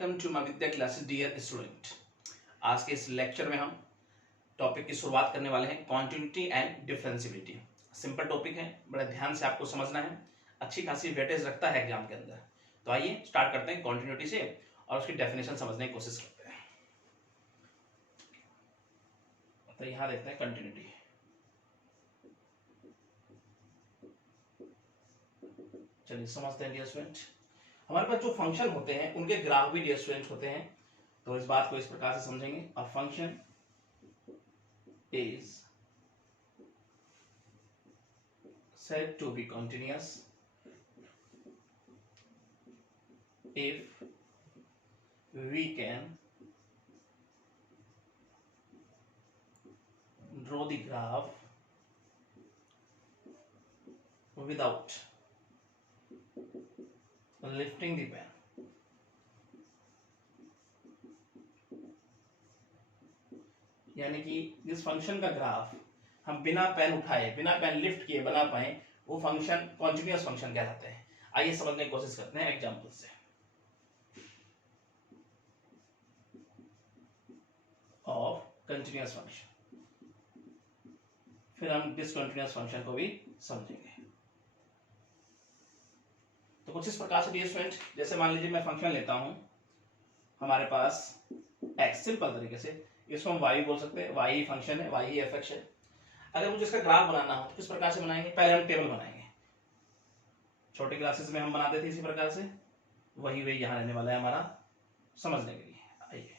Welcome to my Vidya classes dear student. आज के इस लेक्चर में हम टॉपिक की शुरुआत करने वाले हैं continuity and differentiability. Simple topic है, बड़े ध्यान से आपको समझना है, अच्छी खासी वेटेज रखता है एग्जाम के अंदर। तो आइए स्टार्ट करते हैं कॉन्टिन्यूटी से और उसकी डेफिनेशन समझने की कोशिश करते हैं। तो यहाँ देखते हैं कंटिन्यूटी। चलिए समझते हैं डियर स्टूडेंट। हमारे पास जो फंक्शन होते हैं उनके ग्राफ भी डियर स्टूडेंट होते हैं। तो इस बात को इस प्रकार से समझेंगे, a function is said to be continuous if we can draw the graph without lifting the pen. यानी कि जिस फंक्शन का ग्राफ हम बिना पेन उठाए, बिना पेन लिफ्ट किए बना पाए, वो फंक्शन कॉन्टिन्यूअस फंक्शन कहलाते हैं। आइए समझने की कोशिश करते हैं एग्जांपल से। ऑफ कंटिन्यूअस फंक्शन, फिर हम डिसकंटिन्यूअस फंक्शन को भी समझेंगे। तो कुछ इस प्रकार से डियर स्टूडेंट, जैसे मान लीजिए मैं फंक्शन लेता हूं, हमारे पास x, सिंपल तरीके से इसको हम y बोल सकते हैं, y ही फंक्शन है, y ही fx है। अगर मुझे इसका ग्राफ बनाना हो तो किस प्रकार से बनाएंगे? पहले हम टेबल बनाएंगे। छोटे क्लासेस में हम बनाते थे इसी प्रकार से, वही यहाँ रहने वाला है हमारा समझने के लिए। आइए,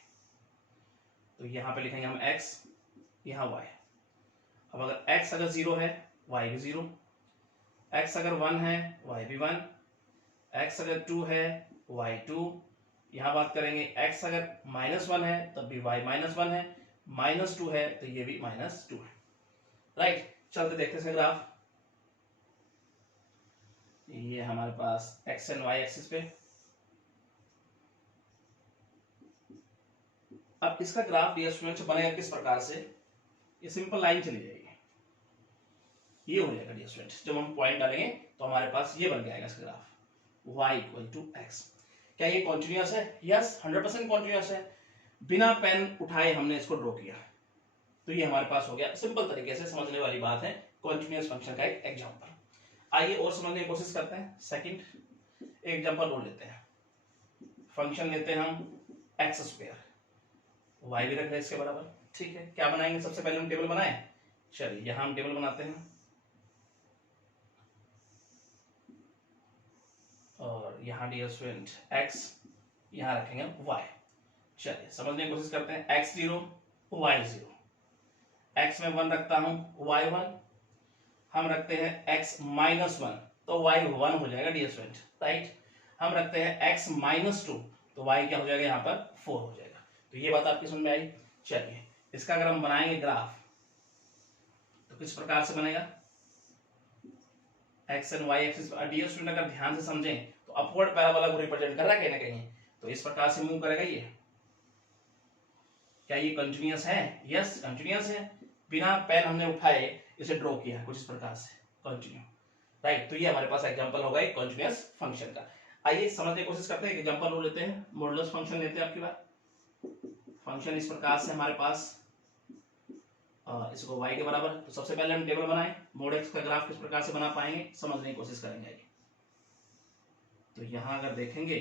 तो यहाँ पे लिखेंगे हम x, यहाँ y। अब अगर x अगर 0 है, y भी 0, x अगर 1 है, y भी 1, x अगर 2 है, y 2। यहाँ बात करेंगे x अगर -1 है तब भी y -1 है, -2 है तो ये भी -2 है। राइट, चलते देखते हैं ग्राफ। ये हमारे पास x एंड y एक्सिस पे। अब इसका ग्राफ डियर स्टूडेंट्स बनेगा किस प्रकार से? ये सिंपल लाइन चली जाएगी, ये हो जाएगा डियर स्टूडेंट्स। जब हम पॉइंट डालेंगे तो हमारे पास ये बन जाएगा इसका ग्राफ, y = x। क्या ये कॉन्टिन्यूअस है? यस, 100% कॉन्टिन्यूअस है। बिना पेन उठाए हमने इसको ड्रॉ किया, तो ये हमारे पास हो गया। सिंपल तरीके से समझने वाली बात है, कॉन्टिन्यूअस फंक्शन का एक एग्जांपल। आइए और समझने की कोशिश करते हैं। सेकंड एग्जांपल और लेते हैं। फंक्शन लेते हैं हम x², y भी रख रहे इसके बराबर। ठीक है, क्या बनाएंगे? सबसे पहले हम टेबल बनाएं। चलिए यहां हम टेबल बनाते हैं और यहाँ डियर स्टूडेंट x, यहाँ रखेंगे y। चलिए समझने की कोशिश करते हैं। x 0, y 0। x में 1 रखता हूं, y 1। हम रखते हैं x -1 तो y 1 हो जाएगा डियर स्टूडेंट। राइट, हम रखते हैं x -2 तो y क्या हो जाएगा? यहाँ पर 4 हो जाएगा। तो ये बात आपकी समझ में आई। चलिए इसका अगर हम बनाएंगे ग्राफ तो किस प्रकार से बनेगा? x एंड y एक्सिस पर डियर स्टूडेंट अगर ध्यान से समझें तो अपवर्ड पैराबोला को रिप्रेजेंट कर रहा है कहीं ना कहीं, तो इस प्रकार से मूव करेगा ये। क्या ये कंटिन्यूअस है? यस, कंटिन्यूअस है। बिना पेन हमने उठाए इसे ड्रॉ किया कुछ इस प्रकार से, कंटिन्यू। राइट, तो ये हमारे पास एग्जांपल होगा एक कंटिन्यूअस फंक्शन का। आइए समझने की कोशिश करते हैं। एग्जांपल और लेते हैं, मॉडुलस फंक्शन लेते हैं। आपकी बात, फंक्शन इस प्रकार से हमारे पास, इसको y के बराबर। तो सबसे पहले हम टेबल बनाएं, मोड x का ग्राफ किस प्रकार से बना पाएंगे समझने की कोशिश करेंगे। तो यहां अगर देखेंगे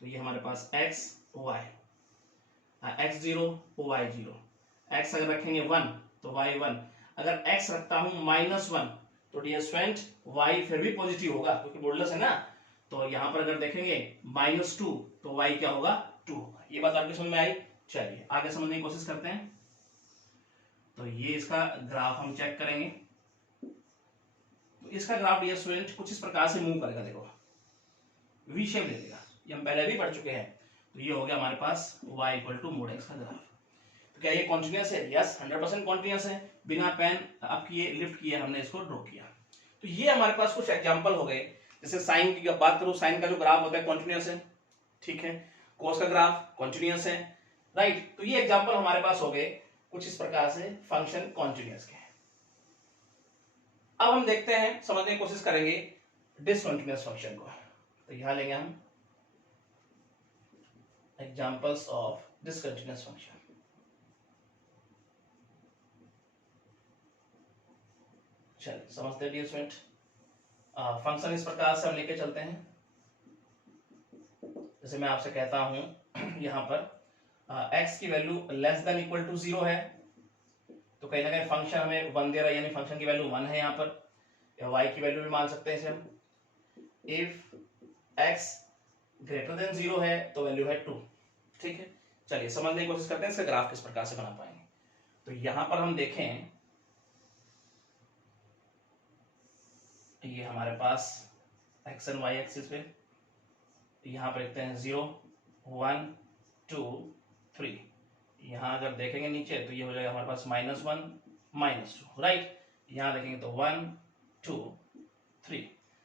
तो ये हमारे पास x y, x 0 y 0। x अगर रखेंगे 1 तो y 1। अगर x रखता हूं -1 तो डियर स्टूडेंट y फिर भी पॉजिटिव होगा क्योंकि मॉडुलस है ना। तो यहां पर अगर देखेंगे -2 तो y क्या होगा? 2 होगा। ये बात आपकी समझ में आई। चलिए आगे समझने की कोशिश करते हैं। तो ये इसका ग्राफ हम चेक करेंगे। तो इसका ग्राफ डियर स्टूडेंट कुछ इस प्रकार से मूव करेगा। देखो वी शेप ले लेगा, ये हम पहले भी पढ़ चुके हैं। तो ये हो गया हमारे पास y = mod x का ग्राफ। तो क्या ये कॉन्टिन्यूअस है? यस, 100% कॉन्टिन्यूअस है। बिना पेन अब किए लिफ्ट किए हमने इसको ड्रॉ किया। तो ये हमारे पास कुछ एग्जांपल हो गए। जैसे साइन की बात करूं, साइन का जो ग्राफ होता है कॉन्टिन्यूअस है। ठीक है, कोस का ग्राफ कॉन्टिन्यूअस है। राइट, तो ये एग्जांपल हमारे पास हो गए कुछ इस प्रकार से फंक्शन कॉन्टिन्यूअस के। अब हम देखते हैं, समझने की कोशिश करेंगे डिसकंटिन्यूअस फंक्शन को। तो यहां लेंगे हम एग्जांपल्स ऑफ डिसकंटिन्यूअस फंक्शन। चलिए समझते हैं डियर स्टूडेंट। फंक्शन इस प्रकार से हम लेके चलते हैं, जैसे मैं आपसे कहता हूं यहाँ पर x की value less than equal to 0 है, तो कहीं ना कहीं फंक्शन हमें 1 दे रहा है, यानी फंक्शन की वैल्यू 1 है यहाँ पर, या y की वैल्यू भी मान सकते हैं इसे हम। इफ x ग्रेटर देन 0 है तो वैल्यू है 2। ठीक है, चलिए समझने की कोशिश करते हैं इसका ग्राफ किस प्रकार से बना पाएंगे। तो यहां पर हम देखें, ये हमारे पास x एंड y एक्सिस पे यहां पर लिखते हैं 0 1 2 3। यहां अगर देखेंगे नीचे तो ये हो जाएगा हमारे पास -1 -2, राइट। यहां देखेंगे तो 1 2 3।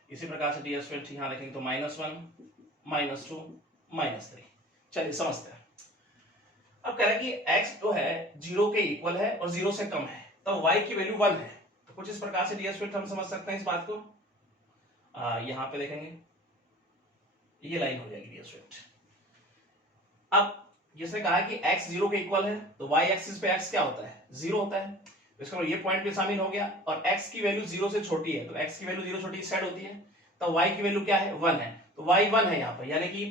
इसी प्रकार से डियर स्टूडेंट यहां देखेंगे तो -1 -2 -3। चलिए समझते हैं। अब कह रहे हैं कि x जो है 0 के इक्वल है और 0 से कम है, तो y की वैल्यू 1 है। तो कुछ इस प्रकार से डियर स्टूडेंट हम समझ सकते हैं इस बात को। यहां पे देखेंगे ये लाइन हो जाएगी डियर स्टूडेंट। अब जिसने कहा कि x 0 के इक्वल है तो y एक्सिस पे x क्या होता है, 0 होता है, तो इसका मतलब ये पॉइंट भी शामिल हो गया। और x की वैल्यू 0 से छोटी है, तो x की वैल्यू 0 छोटी इस साइड होती है, तो y की वैल्यू क्या है, 1 है, तो y 1 है यहाँ पर, यानी कि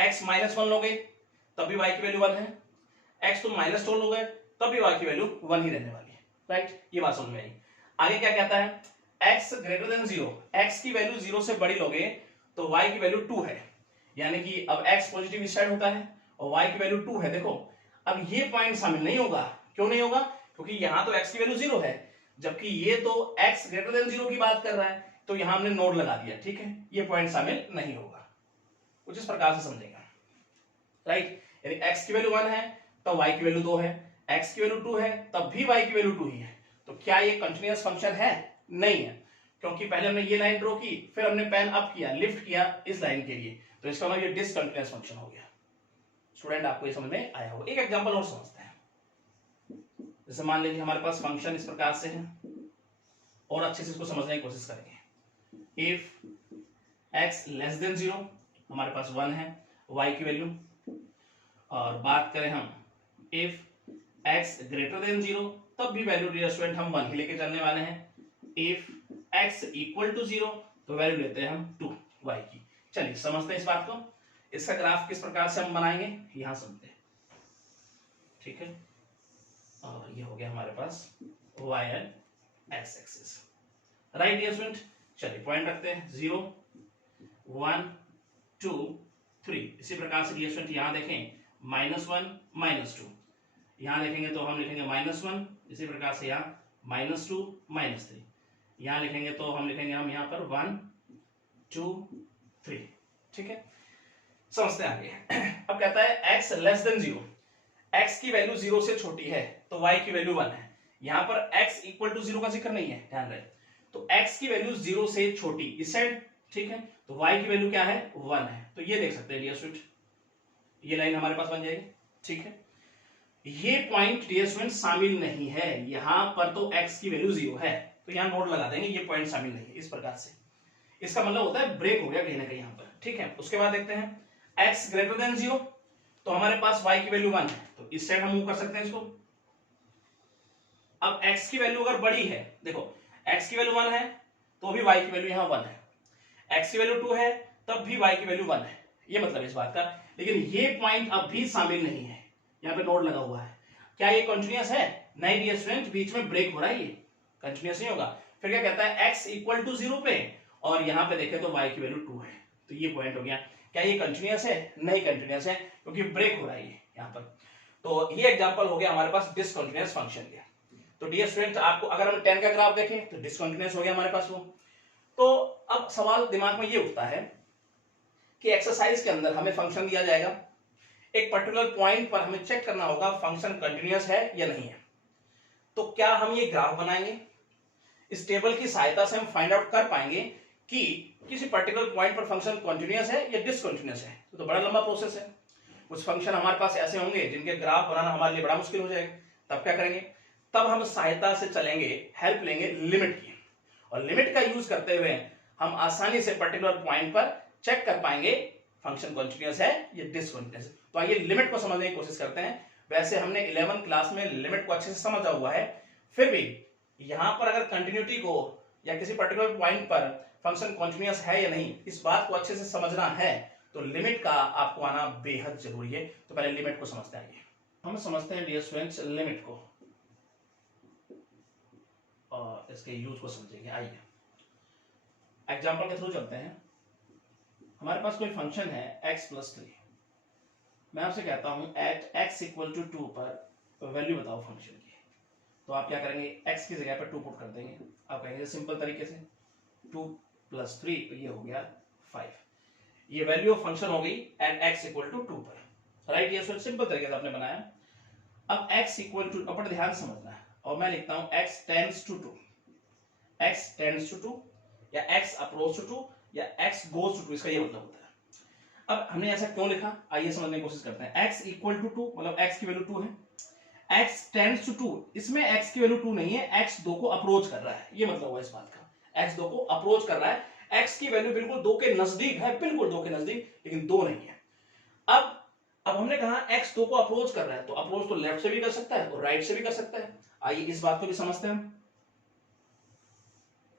x -1 लोगे तब भी y की वैल्यू 1 है, x तुम -2 लोगे तब भी y की वैल्यू 1 ही रहने वाली है, राइट। ये बात समझ में आई। आगे क्या कहता है, x ग्रेटर देन 0, x की वैल्यू 0 से बड़ी लोगे तो y की वैल्यू 2 है, यानी कि अब x पॉजिटिव इस साइड होता है और y की वैल्यू 2 है। देखो अब ये पॉइंट शामिल नहीं होगा, क्यों नहीं होगा, क्योंकि यहां तो x की वैल्यू 0 है, जबकि ये तो x ग्रेटर देन 0 की बात कर रहा है, तो यहां हमने नोड लगा दिया, ठीक है, ये पॉइंट शामिल नहीं होगा। कुछ इस प्रकार से समझेगा, राइट। यानी x की वैल्यू 1 है तब y की वैल्यू 2 है, x की वैल्यू 2 है तब भी y की वैल्यू 2 ही है। तो क्या ये कंटिन्यूअस फंक्शन है, नहीं है, क्योंकि पहले हमने ये लाइन ड्रॉ की, फिर हमने पेन अप किया, लिफ्ट किया इस लाइन के लिए, तो इसका मतलब ये डिसकंटिन्यूअस फंक्शन हो गया। स्टूडेंट आपको ये समझ में आया होगा। एक एग्जांपल और समझते हैं। जैसे मान लीजिए हमारे पास फंक्शन इस प्रकार से है, और अच्छे से इसको समझने की कोशिश करेंगे। इफ x लेस देन 0, हमारे पास 1 है y की वैल्यू, और बात करें हम इफ x ग्रेटर देन 0, तब भी वैल्यू डियर स्टूडेंट हम 1 ही लेके चलने वाले हैं। इफ x इक्वल टू 0, तो वैल्यू लेते हैं हम 2 y की। चलिए समझते हैं इस बात को। इसका ग्राफ किस प्रकार से हम बनाएंगे यहां समझते हैं, ठीक है। और ये हो गया हमारे पास y and x axis, right dear student. चलिए पॉइंट रखते हैं 0 1 2 3। इसी प्रकार से डियर स्टूडेंट यहां देखें -1 -2, यहां देखेंगे तो हम लिखेंगे -1, इसी प्रकार से यहाँ -2 -3, यहां लिखेंगे तो हम लिखेंगे हम यहाँ पर 1 2 3, ठीक है। समझते हैं आगे। अब कहता है x लेस देन 0, x की वैल्यू 0 से छोटी है तो y की वैल्यू 1 है। यहां पर x इक्वल टू 0 का जिक्र नहीं है, ध्यान रहे, तो x की वैल्यू 0 से छोटी इस साइड, ठीक है, तो y की वैल्यू क्या है, 1 है। तो ये देख सकते हैं डियर स्टूडेंट, ये लाइन हमारे पास बन जाएगी, ठीक है। ये पॉइंट डियर स्टूडेंट शामिल नहीं है, यहां पर तो x की वैल्यू 0 है, तो यहां नोट लगा देंगे, ये पॉइंट शामिल नहीं है। इस प्रकार से इसका मतलब होता है ब्रेक हो गया कहीं ना कहीं यहां पर, ठीक है। उसके बाद देखते हैं x ग्रेटर देन 0, तो हमारे पास y की वैल्यू 1 है, तो इस साइड हम मूव कर सकते हैं इसको। अब x की वैल्यू अगर बड़ी है, देखो x की वैल्यू 1 है तो भी y की वैल्यू यहां 1 है, x की वैल्यू 2 है तब भी y की वैल्यू 1 है, ये मतलब इस बात का। लेकिन ये पॉइंट अब भी शामिल नहीं है, यहाँ पे नोड लगा हुआ है। क्या ये कंटिन्यूअस है, नहीं डियर स्टूडेंट, बीच में ब्रेक हो रहा है, ये कंटिन्यूअस नहीं होगा। फिर क्या कहता है x इक्वल टू 0 पे, और यहाँ पे देखें तो y की वैल्यू 2 है, तो ये पॉइंट हो गया। क्या ये कंटिन्यूअस है, नहीं कंटिन्यूअस है, क्योंकि ब्रेक हो रहा है ये यहाँ पर। तो ये एग्जांपल हो गया हमारे पास डिसकंटिन्यूअस फंक्शन के। तो डियर स्टूडेंट आपको अगर हम 10 का ग्राफ देखें तो डिसकंटिन्यूअस हो गया हमारे पास वो। तो अब सवाल दिमाग में ये उठता है कि एक्सरसाइज के अंदर हमें फंक्शन दिया जाएगा, एक पर्टिकुलर पॉइंट पर हमें चेक करना होगा फंक्शन कंटिन्यूअस है या नहीं है। तो क्या हम ये ग्राफ बनाएंगे, इस टेबल की सहायता से हम फाइंड आउट कर पाएंगे कि किसी पर्टिकुलर पॉइंट पर फंक्शन कंटिन्यूअस है या डिसकंटिन्यूअस है। तो बड़ा लंबा प्रोसेस है, कुछ फंक्शन हमारे पास ऐसे होंगे जिनके ग्राफ बनाना हमारे लिए बड़ा मुश्किल हो जाएगा। तब क्या करेंगे, तब हम सहायता से चलेंगे, हेल्प लेंगे लिमिट की, और लिमिट का यूज करते हुए हम आसानी से पर्टिकुलर पॉइंट पर चेक कर पाएंगे फंक्शन कॉन्टिन्यूअस है या डिसकंटिन्यूअस है। तो आइए लिमिट को समझने की कोशिश करते हैं। वैसे हमने 11th क्लास में लिमिट को अच्छे से समझा हुआ है, फिर भी यहां पर अगर कंटिन्यूटी को या किसी पर्टिकुलर पॉइंट पर फंक्शन कॉन्टिन्यूअस है या नहीं, इस बात को अच्छे से समझना है तो लिमिट का आपको आना बेहद जरूरी है। तो पहले लिमिट को समझते हैं। हम समझते हैं डियर स्टूडेंट्स लिमिट को और इसके यूज को समझेंगे। आइए एग्जांपल के थ्रू चलते हैं। हमारे पास कोई फंक्शन है x + 3। मैं आपसे कहता हूं एट x = 2 पर वैल्यू बताओ फंक्शन की। तो आप क्या करेंगे, x की जगह पर 2 पुट कर देंगे। आप कहेंगे सिंपल तरीके से 2 + 3 तो ये हो गया 5। ये वैल्यू ऑफ फंक्शन हो गई एट x = 2 पर, राइट। ये सिंपल तरीके से आपने बनाया। अब x = अपन ध्यान समझना है और मैं लिखता हूं x tends to 2, x tends to 2 या x अप्रोच टू 2 या x गोज टू 2, इसका ये मतलब होता है। अब हमने ऐसा क्यों लिखा, आइए समझने की कोशिश करते हैं। x = 2 मतलब x की वैल्यू 2 है, x टेंड्स टू 2 इसमें x की वैल्यू 2 नहीं है, x 2 को अप्रोच कर रहा है, ये मतलब हुआ इस बात का। x 2 को अप्रोच कर रहा है, x की वैल्यू बिल्कुल 2 के नजदीक है, बिल्कुल 2 के नजदीक, लेकिन 2 नहीं है। अब हमने कहा x 2 को अप्रोच कर रहा है, तो अप्रोच तो लेफ्ट से भी कर सकता है और राइट से भी कर सकता है। आइए इस बात को भी समझते हैं।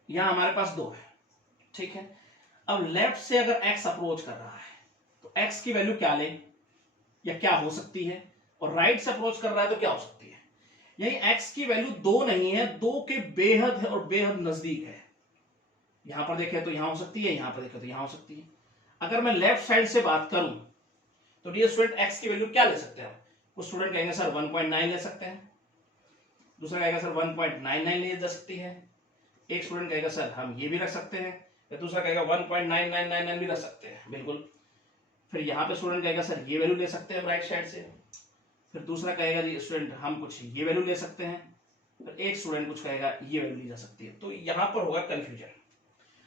यहां हमारे पास 2 है, ठीक है। अब लेफ्ट से अगर x अप्रोच कर रहा है तो x की वैल्यू क्या ले या क्या हो सकती है, और राइट से अप्रोच कर रहा है तो क्या हो सकती है। यही x की वैल्यू 2 नहीं है, 2 के बेहद है और बेहद नजदीक है। यहां पर देखें तो यहां हो सकती है, यहां पर देखें तो यहां हो सकती है। अगर मैं लेफ्ट साइड से बात करूं तो डियर स्टूडेंट x की वैल्यू क्या ले सकते हैं। कुछ स्टूडेंट कहेंगे सर 1.9 ले सकते हैं, दूसरा कहेगा सर 1.99 ले जा सकती है, एक स्टूडेंट कहेगा सर हम ये भी रख सकते हैं, या दूसरा कहेगा 1.9999 भी रख सकते हैं, बिल्कुल। फिर यहाँ पे स्टूडेंट कहेगा सर ये वैल्यू ले सकते हैं राइट साइड से, फिर दूसरा कहेगा जी स्टूडेंट हम कुछ ये वैल्यू ले सकते हैं, फिर एक स्टूडेंट कुछ कहेगा ये वैल्यू ली जा सकती है। तो यहाँ पर होगा कंफ्यूजन,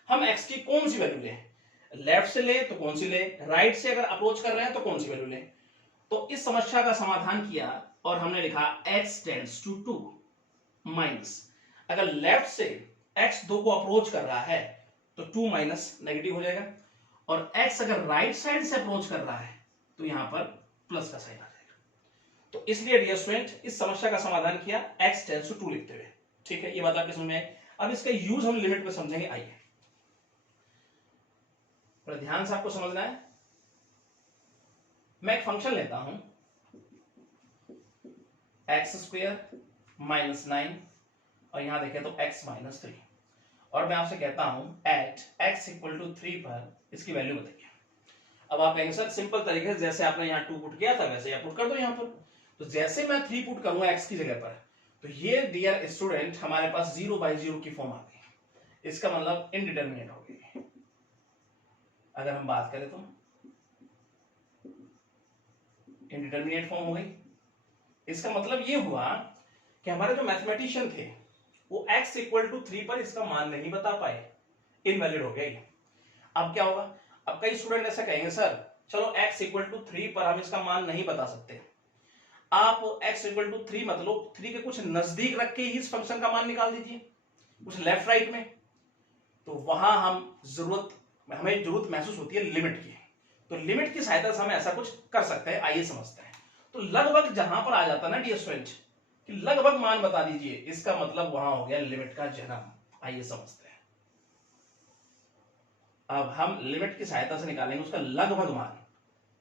हम x की कौन सी वैल्यू लें, लेफ्ट से ले तो कौन सी ले, राइट से अगर अप्रोच कर रहे हैं तो कौन सी वैल्यू ले। तो इस समस्या का समाधान किया और हमने लिखा x टेंड्स टू 2 माइनस, अगर लेफ्ट से x 2 को अप्रोच कर रहा है तो 2 माइनस नेगेटिव हो जाएगा, और x अगर राइट साइड से अप्रोच कर रहा है तो यहां पर प्लस का साइन आ जाएगा। तो इसलिए डियर स्टूडेंट इस समस्या का समाधान किया x टेंड्स टू 2 लिखते हुए, ठीक है। ये बात आपके समझ में आई। अब इसका यूज हम लिमिट में समझेंगे। आइए पर ध्यान से आपको समझना है। मैं एक फंक्शन लेता हूं x² - 9 और यहां देखें तो x - 3, और मैं आपसे कहता हूं एट x = 3 पर इसकी वैल्यू बताइए। अब आप कहेंगे सर सिंपल तरीके से जैसे आपने यहां 2 पुट किया था वैसे यहां पुट कर दो यहां पर। तो जैसे मैं 3 पुट करूंगा x की जगह पर तो ये डियर स्टूडेंट हमारे पास 0/0 की फॉर्म आ गई, इसका मतलब इनडिटरमिनेट हो गई। अगर हम बात करें तो इनडिटरमिनेट फॉर्म हो गई। इसका मतलब ये हुआ कि हमारे जो मैथमेटिशियन थे वो x = 3 पर इसका मान नहीं बता पाए, इनवैलिड हो गया। अब क्या होगा, अब कई स्टूडेंट ऐसा कहेंगे सर चलो x = 3 पर हम इसका मान नहीं बता सकते, आप x = 3 मतलब 3 के कुछ नजदीक रख के ही इस फंक्शन का मान निकाल दीजिए, कुछ लेफ्ट राइट में। तो वहां हमें जरूरत महसूस होती है लिमिट की। तो लिमिट की सहायता से हम ऐसा कुछ कर सकते हैं। आइए समझते हैं। तो लगभग जहां पर आ जाता ना डियर स्टूडेंट कि लगभग मान बता दीजिए, इसका मतलब वहां हो गया लिमिट का जन्म। आइए समझते हैं। अब हम लिमिट की सहायता से निकालेंगे उसका लगभग मान,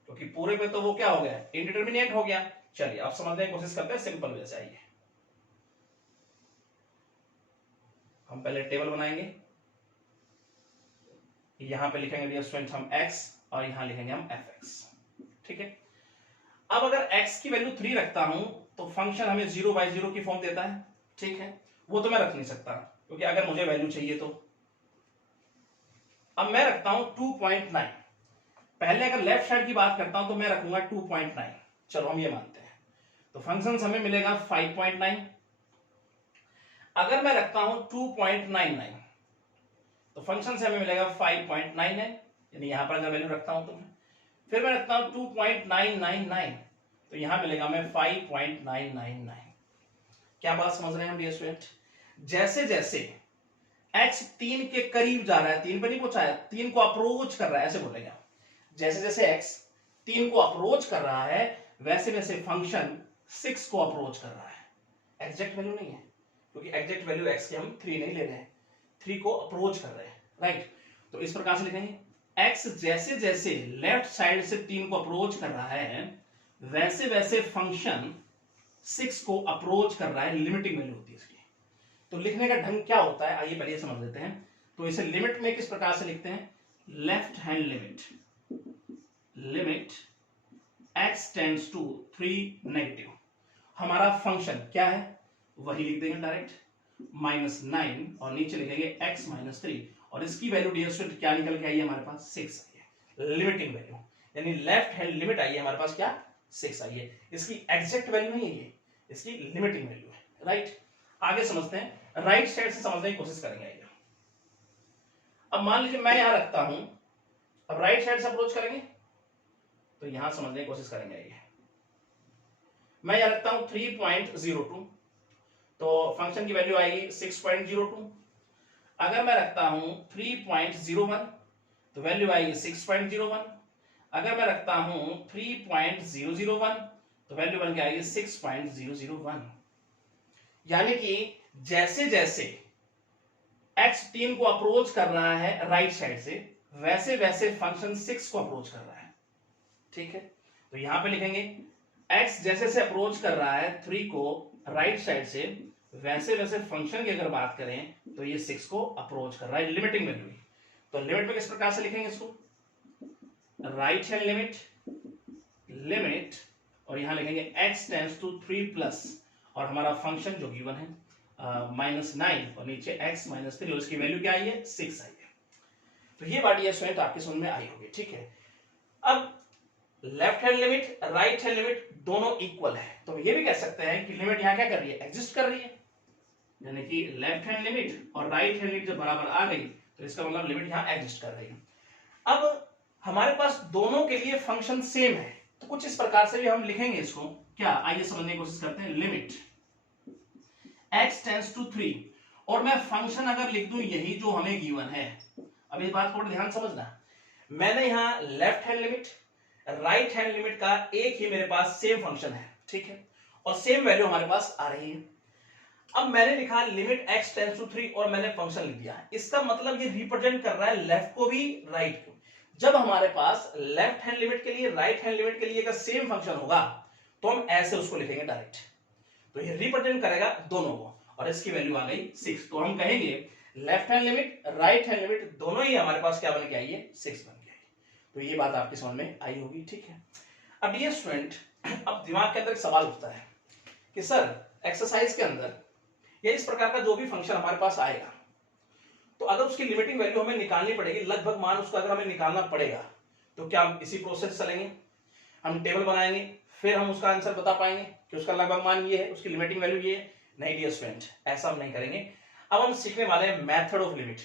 क्योंकि पूरे पे तो वो क्या हो गया, इंडिटरमिनेट हो गया। चलिए अब समझने की कोशिश करते हैं सिंपल वे से। आइए हम पहले टेबल बनाएंगे, यहां पे लिखेंगे डियर स्टूडेंट हम x और यहां लिखेंगे हम fx, ठीक है। अब अगर x की वैल्यू 3 रखता हूं तो फंक्शन हमें 0/0 की फॉर्म देता है, ठीक है। वो तो मैं रख नहीं सकता क्योंकि अगर मुझे वैल्यू चाहिए तो। अब मैं रखता हूं 2.9, पहले अगर लेफ्ट साइड की बात करता हूं तो मैं रखूंगा 2.9, चलो हम ये मानते हैं। तो फंक्शन हमें मिलेगा 5.9। अगर मैं रखता हूं 2.99 तो फंक्शन से हमें मिलेगा 5.9 है, यानी यहां पर अगर वैल्यू रखता हूं तो फिर मैं रखता हूं 2.999 तो यहां मिलेगा मैं 5.999। क्या बात समझ रहे हैं हम डियर स्टूडेंट। जैसे जैसे x 3 के करीब जा रहा है, 3 पे नहीं पहुंचा है, 3 को अप्रोच कर रहा है ऐसे बोलेंगे। जैसे जैसे x 3 को अप्रोच कर रहा है वैसे वैसे फंक्शन 6 को अप्रोच कर रहा है। एग्जैक्ट वैल्यू नहीं है, क्योंकि एग्जैक्ट वैल्यू x की हम 3 नहीं ले रहे हैं, 3 को अप्रोच कर रहे हैं, राइट। तो इस प्रकार से लिखेंगे x जैसे जैसे लेफ्ट साइड से 3 को अप्रोच कर रहा है वैसे वैसे फंक्शन 6 को अप्रोच कर रहा है, लिमिटिंग वैल्यू होती है इसकी। तो लिखने का ढंग क्या होता है आइए पहले ये समझ लेते हैं। तो इसे लिमिट में किस प्रकार से लिखते हैं, left hand limit, limit x tends to 3 negative, हमारा फंक्शन क्या है वही लिख देंगे डायरेक्ट, -9 और नीचे लिखेंगे x -3 और इसकी वैल्यू डियर स्टूडेंट क्या निकल के आई है हमारे पास 6 आई है, लिमिटिंग वैल्यू, यानी लेफ्ट हैंड लिमिट आई है हमारे पास क्या 6 आई है। इसकी एग्जैक्ट वैल्यू नहीं है ये, इसकी लिमिटिंग वैल्यू है, राइट। आगे समझते हैं, राइट साइड से समझने की कोशिश करेंगे। आइए अब मान लीजिए मैं यहां रखता हूं, अब राइट साइड से अप्रोच करेंगे तो यहां समझने की कोशिश करेंगे। आइए मैं यहां रखता हूं 3.02, तो फंक्शन की वैल्यू आएगी 6.02। अगर मैं रखता हूं 3.01 तो वैल्यू आएगी 6.01। अगर मैं रखता हूं 3.001 तो वैल्यू बन के आएगी 6.001। यानी कि जैसे जैसे x 3 को अप्रोच कर रहा है राइट साइड से वैसे वैसे फंक्शन 6 को अप्रोच कर रहा है, ठीक है। तो यहां पे लिखेंगे x जैसे से अप्रोच कर रहा है 3 को राइट साइड से वैसे वैसे फंक्शन की अगर बात करें तो ये 6 को अप्रोच कर रहा है, लिमिटिंग वैल्यू। तो लिमिट में किस प्रकार से लिखेंगे इसको, राइट हैंड लिमिट, लिमिट और यहां लिखेंगे x टेंड्स टू 3 प्लस और हमारा फंक्शन जो गिवन है -9 और नीचे x -3 और उसकी वैल्यू क्या आई है 6 आई है। तो ये बात ये स्टूडेंट आपकी समझ में आई होगी, ठीक है। अब left hand limit right hand limit दोनों इक्वल है, तो ये भी कह सकते हैं कि लिमिट यहां क्या कर रही है, एग्जिस्ट कर रही है, यानी कि लेफ्ट हैंड लिमिट और राइट हैंड लिमिट जब बराबर आ गई तो इसका मतलब लिमिट यहां एग्जिस्ट कर रही है। अब हमारे पास दोनों के लिए फंक्शन सेम है, तो कुछ इस प्रकार से भी हम लिखेंगे इसको, क्या आइए समझने की कोशिश करते हैं। लिमिट x टेंड्स टू 3 और मैं फंक्शन अगर लिख दूं यही जो हमें गिवन है, अब इस बात को ध्यान समझना, मैंने यहां left hand limit right hand limit का एक ही मेरे पास सेम फंक्शन है, ठीक है, और सेम वैल्यू हमारे पास आ रही है। अब मैंने लिखा लिमिट x टेंड्स टू 3 और मैंने फंक्शन लिख दिया, इसका मतलब ये रिप्रेजेंट कर रहा है लेफ्ट को भी राइट को। जब हमारे पास लेफ्ट हैंड लिमिट के लिए राइट हैंड लिमिट के लिए अगर सेम फंक्शन होगा तो हम ऐसे उसको लिखेंगे डायरेक्ट, तो ये रिप्रेजेंट करेगा दोनों को और इसकी वैल्यू आ गई 6। तो हम कहेंगे left hand limit right hand limit दोनों ही हमारे पास क्या बन के आई है 6 बन के आई। तो ये बात आपकी समझ में आई होगी, ठीक है। अब ये स्टूडेंट, अब दिमाग के अंदर एक सवाल उठता है कि सर एक्सरसाइज के अंदर या इस प्रकार का जो भी फंक्शन हमारे पास आएगा तो अगर उसकी लिमिटिंग वैल्यू हमें निकालनी पड़ेगी, लगभग मान उसका अगर हमें निकालना पड़ेगा तो क्या हम इसी प्रोसेस चलेंगे, हम टेबल बनाएंगे फिर हम उसका आंसर बता पाएंगे कि उसका लगभग मान ये है, उसकी लिमिटिंग वैल्यू ये है? नहीं डियर स्टूडेंट, ऐसा हम नहीं करेंगे। अब हम सीखने वाले हैं मेथड ऑफ लिमिट,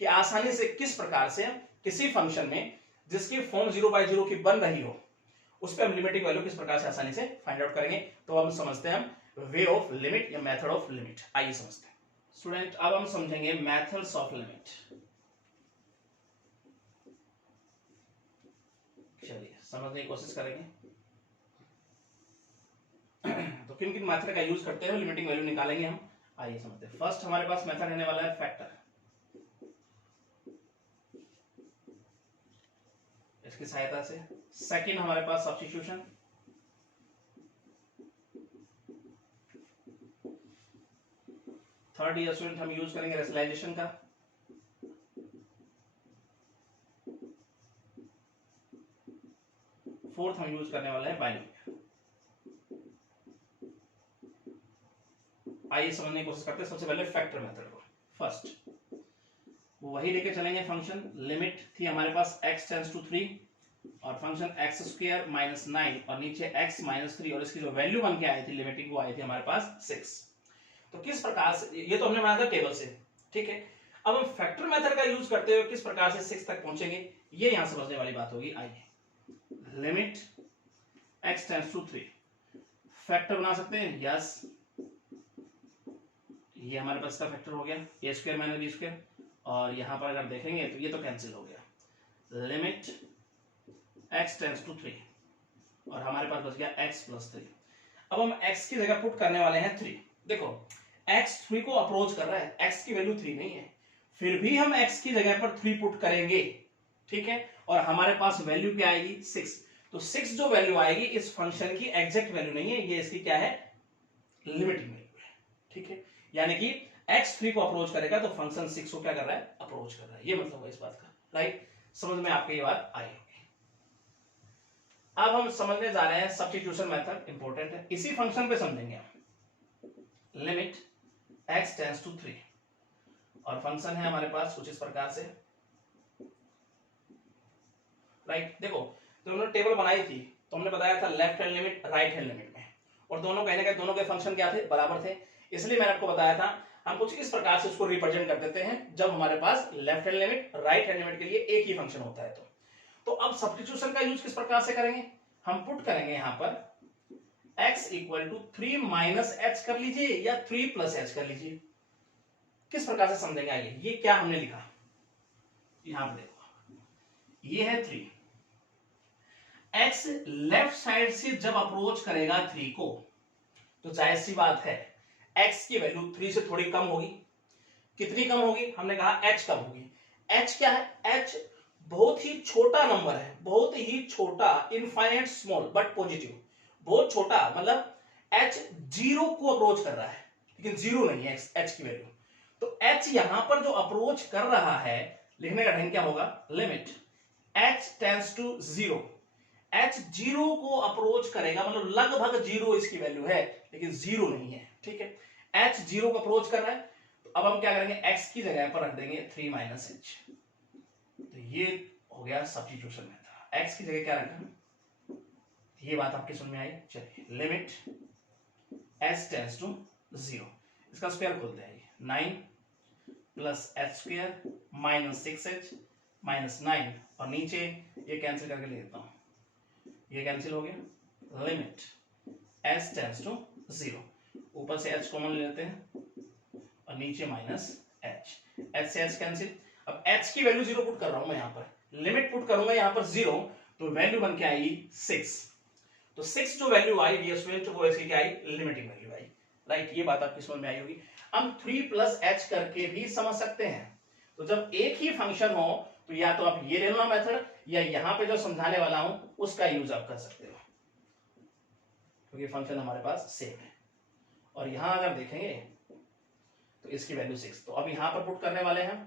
कि आसानी से किस प्रकार से किसी फंक्शन में जिसकी फॉर्म 0/0 की बन रही हो उस पर हम लिमिटिंग वैल्यू किस प्रकार से आसानी से फाइंड आउट करेंगे। तो हम समझते हैं वे ऑफ लिमिट या मेथड ऑफ लिमिट, आइए समझते हैं स्टूडेंट। अब हम समझेंगे मेथड्स ऑफ लिमिट। चलिए समझने की कोशिश करेंगे। तो किन किन मेथड का यूज करते हैं लिमिटिंग वैल्यू निकालेंगे हम, आइए समझते हैं। फर्स्ट हमारे पास मेथड रहने वाला है फैक्टर, इसकी सहायता से। सेकंड हमारे पास सब्स्टिट्यूशन, थर्ड ईयर स्टूडेंट हम यूज करेंगे रेशनलाइजेशन का। फोर्थ हम यूज करने वाले हैं बाइनोमियल। आइए समझने की कोशिश करते हैं सबसे पहले फैक्टर मेथड को। फर्स्ट वो वही लेके चलेंगे फंक्शन, लिमिट थी हमारे पास x टेंड्स टू 3 और फंक्शन x स्क्वायर -9 और नीचे x -3 और इसकी जो वैल्यू बन के आई थी लिमिटिंग वो आई थी हमारे पास 6। तो किस प्रकार से, ये तो हमने बनाया था टेबल से, ठीक है। अब हम फैक्टर मेथड का यूज करते हुए किस प्रकार से 6 तक पहुंचेंगे ये यहां समझने वाली बात होगी। आइए limit x tends to 3 factor बना सकते हैं, यस। ये हमारे पास का फैक्टर हो गया a square minus b square, और यहां पर अगर देखेंगे तो ये तो कैंसिल हो गया। लिमिट x टेंस टू 3 और हमारे पास बच गया x प्लस 3। अब हम x की जगह पुट करने वाले हैं 3। देखो x 3 को अप्रोच कर रहा है, x की वैल्यू 3 नहीं है, फिर भी हम x की जगह पर 3 पुट करेंगे, ठीक है, और हमारे पास वैल्यू क्या आएगी 6। तो 6 जो वैल्यू आएगी इस फंक्शन की एग्जैक्ट वैल्यू नहीं है, ये इसकी क्या है, लिमिटिंग वैल्यू है, ठीक है। यानी कि x 3 को अप्रोच करेगा तो फंक्शन 6 को क्या कर रहा है, अप्रोच कर रहा है, ये मतलब है इस बात का, राइट। समझ में आपको ये बात आई होगी। अब हम समझने जा रहे हैं सब्स्टिट्यूशन मेथड, इंपॉर्टेंट है, इसी फंक्शन पे समझेंगे हम। लिमिट x टेंस टू 3 और फंक्शन है हमारे पास कुछ इस प्रकार से, राइट। देखो तो हमने टेबल बनाई थी तो हमने बताया था left hand limit right hand limit में, और दोनों कहीं ना कहीं दोनों के फंक्शन क्या थे, बराबर थे, इसलिए मैंने आपको बताया था हम कुछ इस प्रकार से उसको रिप्रेजेंट कर देते हैं जब हमारे पास left hand limit right hand limit के लिए एक ही फंक्शन होता है। तो अब सब्स्टिट्यूशन का यूज किस प्रकार से करेंगे, हम पुट करेंगे यहां पर x equal to 3 minus h कर लीजिए या 3 प्लस एच कर लीजिए, किस प्रकार से समझेंगे आइए। ये क्या हमने लिखा, यहां पर देखो ये है 3, x लेफ्ट साइड से जब अप्रोच करेगा 3 को तो जाहिर सी बात है x की वैल्यू 3 से थोड़ी कम होगी, कितनी कम होगी, हमने कहा h कम होगी। h क्या है, h बहुत ही छोटा नंबर है, बहुत ही छोटा, इनफाइनाइट स्मॉल बट पॉजिटिव, बहुत छोटा, मतलब h 0 को अप्रोच कर रहा है लेकिन 0 नहीं है h की वैल्यू। तो h यहां पर जो अप्रोच कर रहा है, लिखने का ढंग क्या होगा, limit h tends to 0, h 0 को अप्रोच करेगा, मतलब लगभग 0 इसकी वैल्यू है लेकिन 0 नहीं है, ठीक है। h 0 को अप्रोच कर रहा है, तो अब हम क्या करेंगे, x की जगह पर रख देंगे 3 माइनस एच। तो ये हो गया सब्स्टिट्यूशन मेथड, x की जगह क्या रखा, ये बात आपकी समझ में आई। चलिए लिमिट h टेंस टू 0, इसका स्क्वायर खोलते हैं, 9 plus h square minus 6h minus 9, और नीचे ये कैंसिल करके ले देता हूं, ये कैंसिल हो गया। लिमिट h टेंस टू 0, ऊपर से h कॉमन ले लेते हैं और नीचे माइनस h, h से h कैंसिल। अब h की वैल्यू 0 पुट कर रहा हूं मैं, यहां पर लिमिट पुट करूंगा यहां पर 0, तो वैल्यू बन के आएगी 6। तो 6 जो वैल्यू आई डियर स्टूडेंट, वो इसकी क्या आई, लिमिटिंग वैल्यू आई, राइट। ये बात आपकी समझ में आई होगी। हम 3 प्लस एच करके भी समझ सकते हैं। तो जब एक ही फंक्शन हो तो या तो आप ये ले लो मेथड, या यहां पे जो समझाने वाला हूं उसका यूज आप कर सकते हो, क्योंकि फंक्शन हमारे पास सेम है। और यहां अगर देखेंगे तो इसकी वैल्यू 6, तो अब यहां पर पुट करने वाले हैं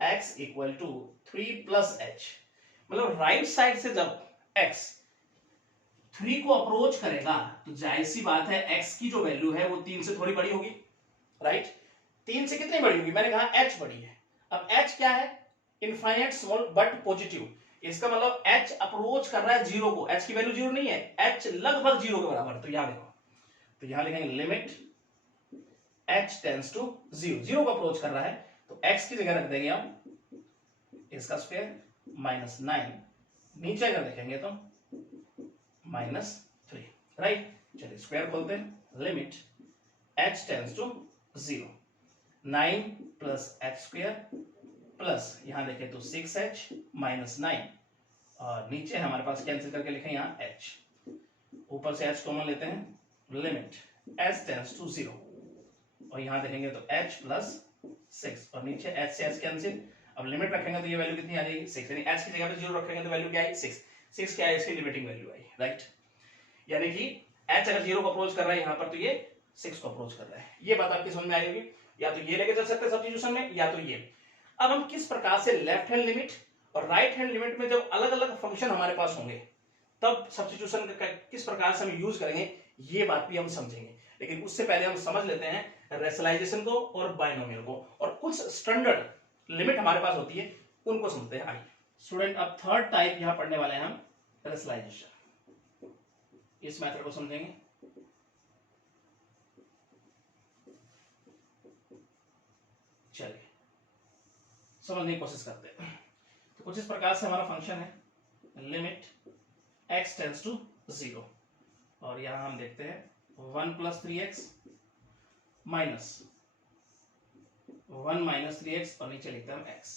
x equal to 3 plus h, मतलब राइट साइड से जब x 3 को अप्रोच करेगा तो जाहिर सी बात है x की जो वैल्यू है वो 3 से थोड़ी बड़ी होगी, राइट। 3 से कितनी बड़ी होगी, मैंने कहा h बड़ी है। अब h क्या है, इनफाइनाइट स्मॉल बट पॉजिटिव, इसका मतलब h अप्रोच कर रहा है 0 को, h की वैल्यू 0 नहीं है, h लगभग 0 के बराबर। तो यहां देखो, तो यहां लिखेंगे लिमिट h टेंस टू 0 को अप्रोच कर रहा है, तो x की जगह रख देंगे हम इसका स्क्वायर माइनस 9, नीचे अगर देखेंगे तो माइनस 3, राइट। चलिए स्क्वायर खोलते हैं, limit h tends to 0, 9 plus h square plus यहां देखें तो 6h माइनस 9, और नीचे हमारे पास कैंसिल करके लिखें यहाँ h, ऊपर से h कॉमन लेते हैं, लिमिट h टेंस टू 0, और यहां देखेंगे तो h प्लस 6 और नीचे h से h कैंसिल। अब लिमिट रखेंगे तो ये वैल्यू कितनी आ जाएगी 6, यानी h की जगह पे 0 रखेंगे तो वैल्यू क्या आई 6 क्या है, इसकी लिमिटिंग वैल्यू आई, राइट। यानी कि h अगर 0 को अप्रोच कर रहा है यहां पर तो ये 6 को अप्रोच कर रहा है। ये बात आपकी समझ में आई होगी, या तो ये लेके चल सकते हैं सब्स्टिट्यूशन में, या तो ये। अब हम किस प्रकार से लेफ्ट हैंड लिमिट और राइट हैंड लिमिट में जब अलग अलग फंक्शन हमारे पास होंगे तब सब्स्टिट्यूशन का किस प्रकार से हम यूज करेंगे, ये बात भी हम समझेंगे। लेकिन उससे पहले हम समझ लेते हैं रेशनलाइजेशन को और बाइनोमियल को, और कुछ स्टैंडर्ड लिमिट हमारे पास होती है उनको समझते हैं। आइए स्टूडेंट, अब थर्ड टाइप यहां पढ़ने वाले हैं हम, रेशनलाइजेशन। इस मेथड को समझेंगे। चलिए समझने की कोशिश करते हैं। तो कुछ इस प्रकार से हमारा फंक्शन है, लिमिट x टेंस टू 0, और यहां हम देखते हैं 1 plus 3x minus 1 minus 3x, और नीचे लिखते हैं हम x।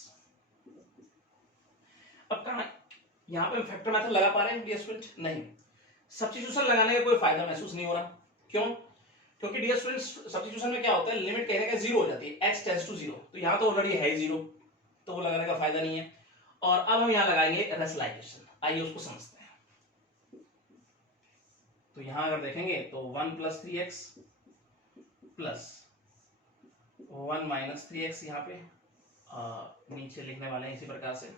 अब कहा यहाँ पे फैक्टर मेथड लगा पा रहे हैं डियर स्टूडेंट? नहीं। सब्स्टिट्यूशन लगाने का कोई फायदा महसूस नहीं हो रहा। क्यों? क्योंकि डियर स्टूडेंट सब्स्टिट्यूशन में क्या होता है, लिमिट कहने का जीरो हो जाती है, x टेंड्स टू जीरो, तो यहाँ तो ऑलरेडी है जीरो, तो वो लगाने का फायदा नहीं है। और अब हम यहाँ लगाएंगे रेशनलाइजेशन, आइए उसको समझते हैं। तो यहाँ अगर देखेंगे तो 1 + 3x प्लस 1 - 3x यहाँ पे नीचे लिखने वाले हैं इसी प्रकार से।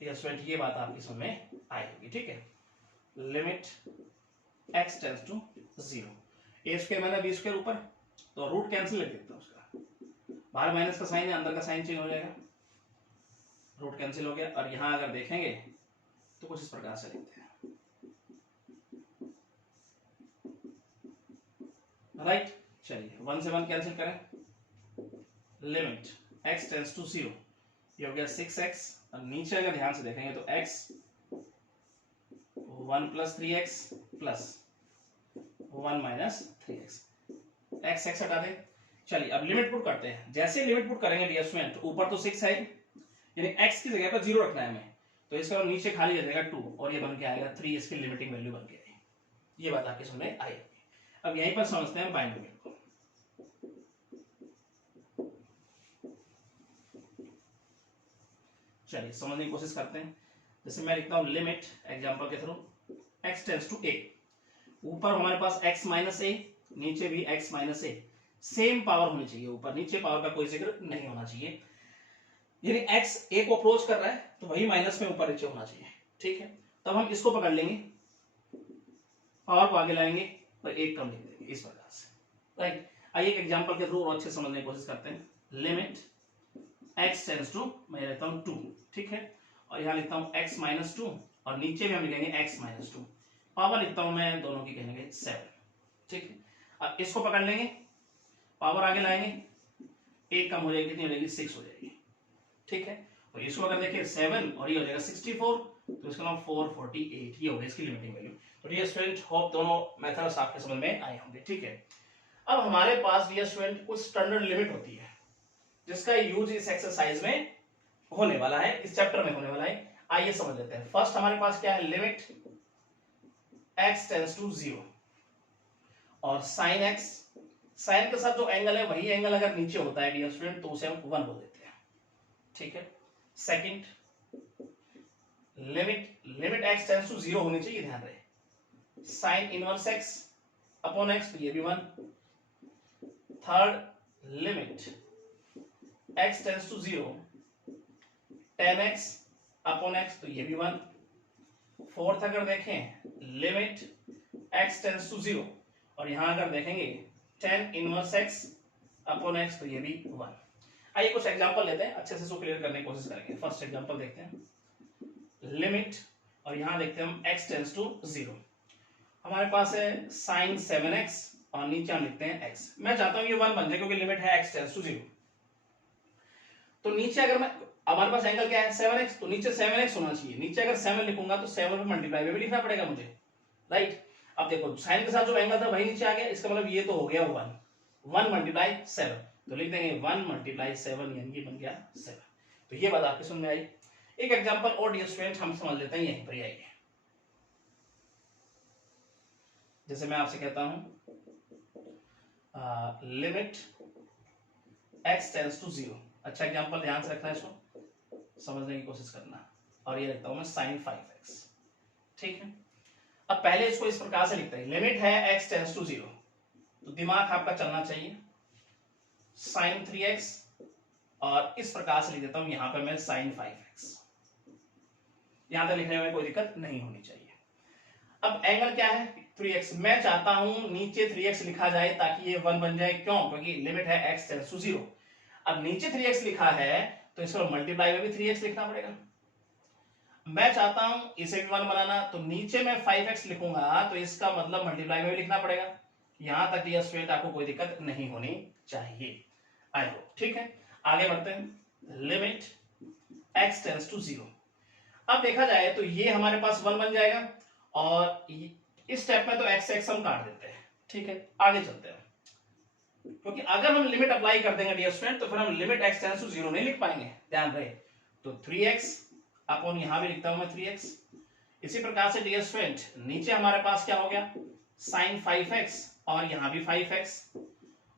स्टूडेंट ये बात आपकी समझ में आई होगी, ठीक है। Limit x tends to zero, a square minus b square ऊपर, तो रूट कैंसिल लिख देता हूं उसका, बाहर माइनस का साइन है, अंदर का साइन चेंज हो जाएगा, रूट कैंसिल हो गया। और यहां अगर देखेंगे तो कुछ इस प्रकार से लिखते हैं, राइट। चलिए 1 से 1 कैंसिल करें, limit x tends to zero, ये हो गया 6x, और नीचे अगर ध्यान से देखेंगे तो x 1 + 3x plus 1 - 3x, x हटा दें। चलिए अब लिमिट पुट करते हैं। जैसे लिमिट पुट करेंगे डियर स्टूडेंट, ऊपर तो 6 है, यानी x की जगह पर 0 रखना है हमें, तो इसका नीचे खाली रह जाएगा 2 और ये बन के आएगा 3, इसकी लिमिटिंग वैल्यू बन के आएगी। ये बात आपके समझ में आई। अब यहीं पर समझते हैं बाइनोमियल को। चलिए समझने की कोशिश करते हैं। जैसे मैं लिखता हूं लिमिट एग्जांपल के through x tends to a, ऊपर हमारे पास x - a, नीचे भी x - a, सेम पावर होनी चाहिए, ऊपर नीचे पावर का कोई जिक्र नहीं होना चाहिए। यानी x a को अप्रोच कर रहा है तो वही माइनस में ऊपर नीचे होना चाहिए, ठीक है। तब हम इसको पकड़ लेंगे, पावर को आगे लाएंगे और एक कम लिख देंगे इस प्रकार से, राइट। आइए एक एग्जांपल के थ्रू और अच्छे समझने की कोशिश करते हैं। लिमिट x टेंड्स टू, मैं लेता हूं 2, ठीक है, और यहां लिखता हूं x - 2 और नीचे भी हम लिखेंगे x - 2, पावर लिखता हूं मैं दोनों की कहेंगे 7, ठीक है। अब इसको पकड़ लेंगे, पावर आगे लाएंगे, एक कम हो जाएगी, कितनी हो जाएगी 6 हो जाएगी, ठीक है। और इसको अगर देखिए 7 और ये हो जाएगा 64, तो इसका नाम 448, ये हो गया इसकी लिमिटिंग वैल्यू। तो डियर स्टूडेंट होप दोनों मेथड्स आपके समझ में आए होंगे, ठीक है। अब हमारे पास डियर स्टूडेंट कुछ स्टैंडर्ड लिमिट होती है जिसका यूज इस एक्सरसाइज में होने वाला है, इस चैप्टर में होने वाला है। आइए समझ लेते हैं। फर्स्ट हमारे पास क्या है, लिमिट x टेंड्स टू 0 और sin x, साइन के साथ जो एंगल है वही एंगल अगर नीचे होता है डियर स्टूडेंट तो उसे हम 1 बोल देते हैं, ठीक है। Second limit x tends to 0 होनी चाहिए, ध्यान रहे, sin inverse x upon x, तो ये भी 1। Third limit x tends to 0 tan x upon x, तो ये भी 1। फोर्थ अगर देखें लिमिट x टेंड्स टू 0 और यहां अगर देखेंगे tan inverse x upon x, तो ये भी 1। आइए कुछ एग्जांपल लेते हैं, अच्छे से इसको क्लियर करने की कोशिश करेंगे। फर्स्ट एग्जांपल देखते हैं, लिमिट और यहां देखते हैं हम x टेंड्स टू 0, हमारे पास है sin 7x और नीचे हम लिखते हैं x। मैं चाहता हूं ये 1 बन जाए क्योंकि लिमिट है x टेंड्स टू 0, तो नीचे अगर मैं, हमारे पास एंगल क्या है 7x, तो नीचे 7x होना चाहिए। नीचे अगर 7 लिखूंगा तो 7 पे मल्टीप्लाई में भी लिखना पड़ेगा मुझे, राइट। अब देखो साइन के साथ जो एंगल था वही नीचे आ गया, इसका मतलब ये तो हो गया 1 × 7, तो लिख देंगे 1 × 7, यानी ये बन गया 7। तो ये बात आपके समझ में आई। एक एग्जांपल और डियर स्टूडेंट हम समझ लेते हैं यहीं पर ही, आइए। जैसे मैं आपसे कहता हूं लिमिट x टेंड्स टू 0, अच्छा एग्जांपल ध्यान से रखना है, इसको समझने की कोशिश करना, और ये लिखता हूं मैं sin 5x, ठीक है। अब पहले इसको इस प्रकार से लिखते हैं, लिमिट है x टेंड्स टू 0, तो दिमाग आपका चलना चाहिए, sin 3x और इस प्रकार से लिख देता हूं यहां पर मैं sin 5x, यहां तक लिखने में कोई दिक्कत नहीं होनी चाहिए। अब एंगल क्या है 3x, मैं चाहता हूं नीचे 3x लिखा जाए ताकि ये 1 बन जाए, क्यों, क्योंकि लिमिट है x टेंड्स टू 0। अब नीचे 3x लिखा है तो इसको मल्टीप्लाई में भी 3x लिखना पड़ेगा। मैं चाहता हूं इसे भी 1 बनाना, तो नीचे मैं 5x लिखूंगा तो इसका मतलब मल्टीप्लाई में भी लिखना पड़ेगा। यहां तक डियर स्टूडेंट आपको कोई दिक्कत नहीं होनी चाहिए, आई होप, ठीक है। आगे बढ़ते हैं, लिमिट x टेंड्स टू 0। अब देखा जाए तो ये हमारे पास 1 बन जाएगा और इस स्टेप में तो x हम काट देते हैं, ठीक है। आगे चलते हैं, क्योंकि अगर हम लिमिट अप्लाई कर देंगे डियर स्टूडेंट तो फिर हम लिमिट x टेंड्स टू 0 नहीं लिख पाएंगे, ध्यान रहे। तो 3x अपॉन यहां भी लिखता हूं मैं 3x। इसी प्रकार से डियर स्टूडेंट नीचे हमारे पास क्या हो गया, साइन 5x और यहां भी 5x,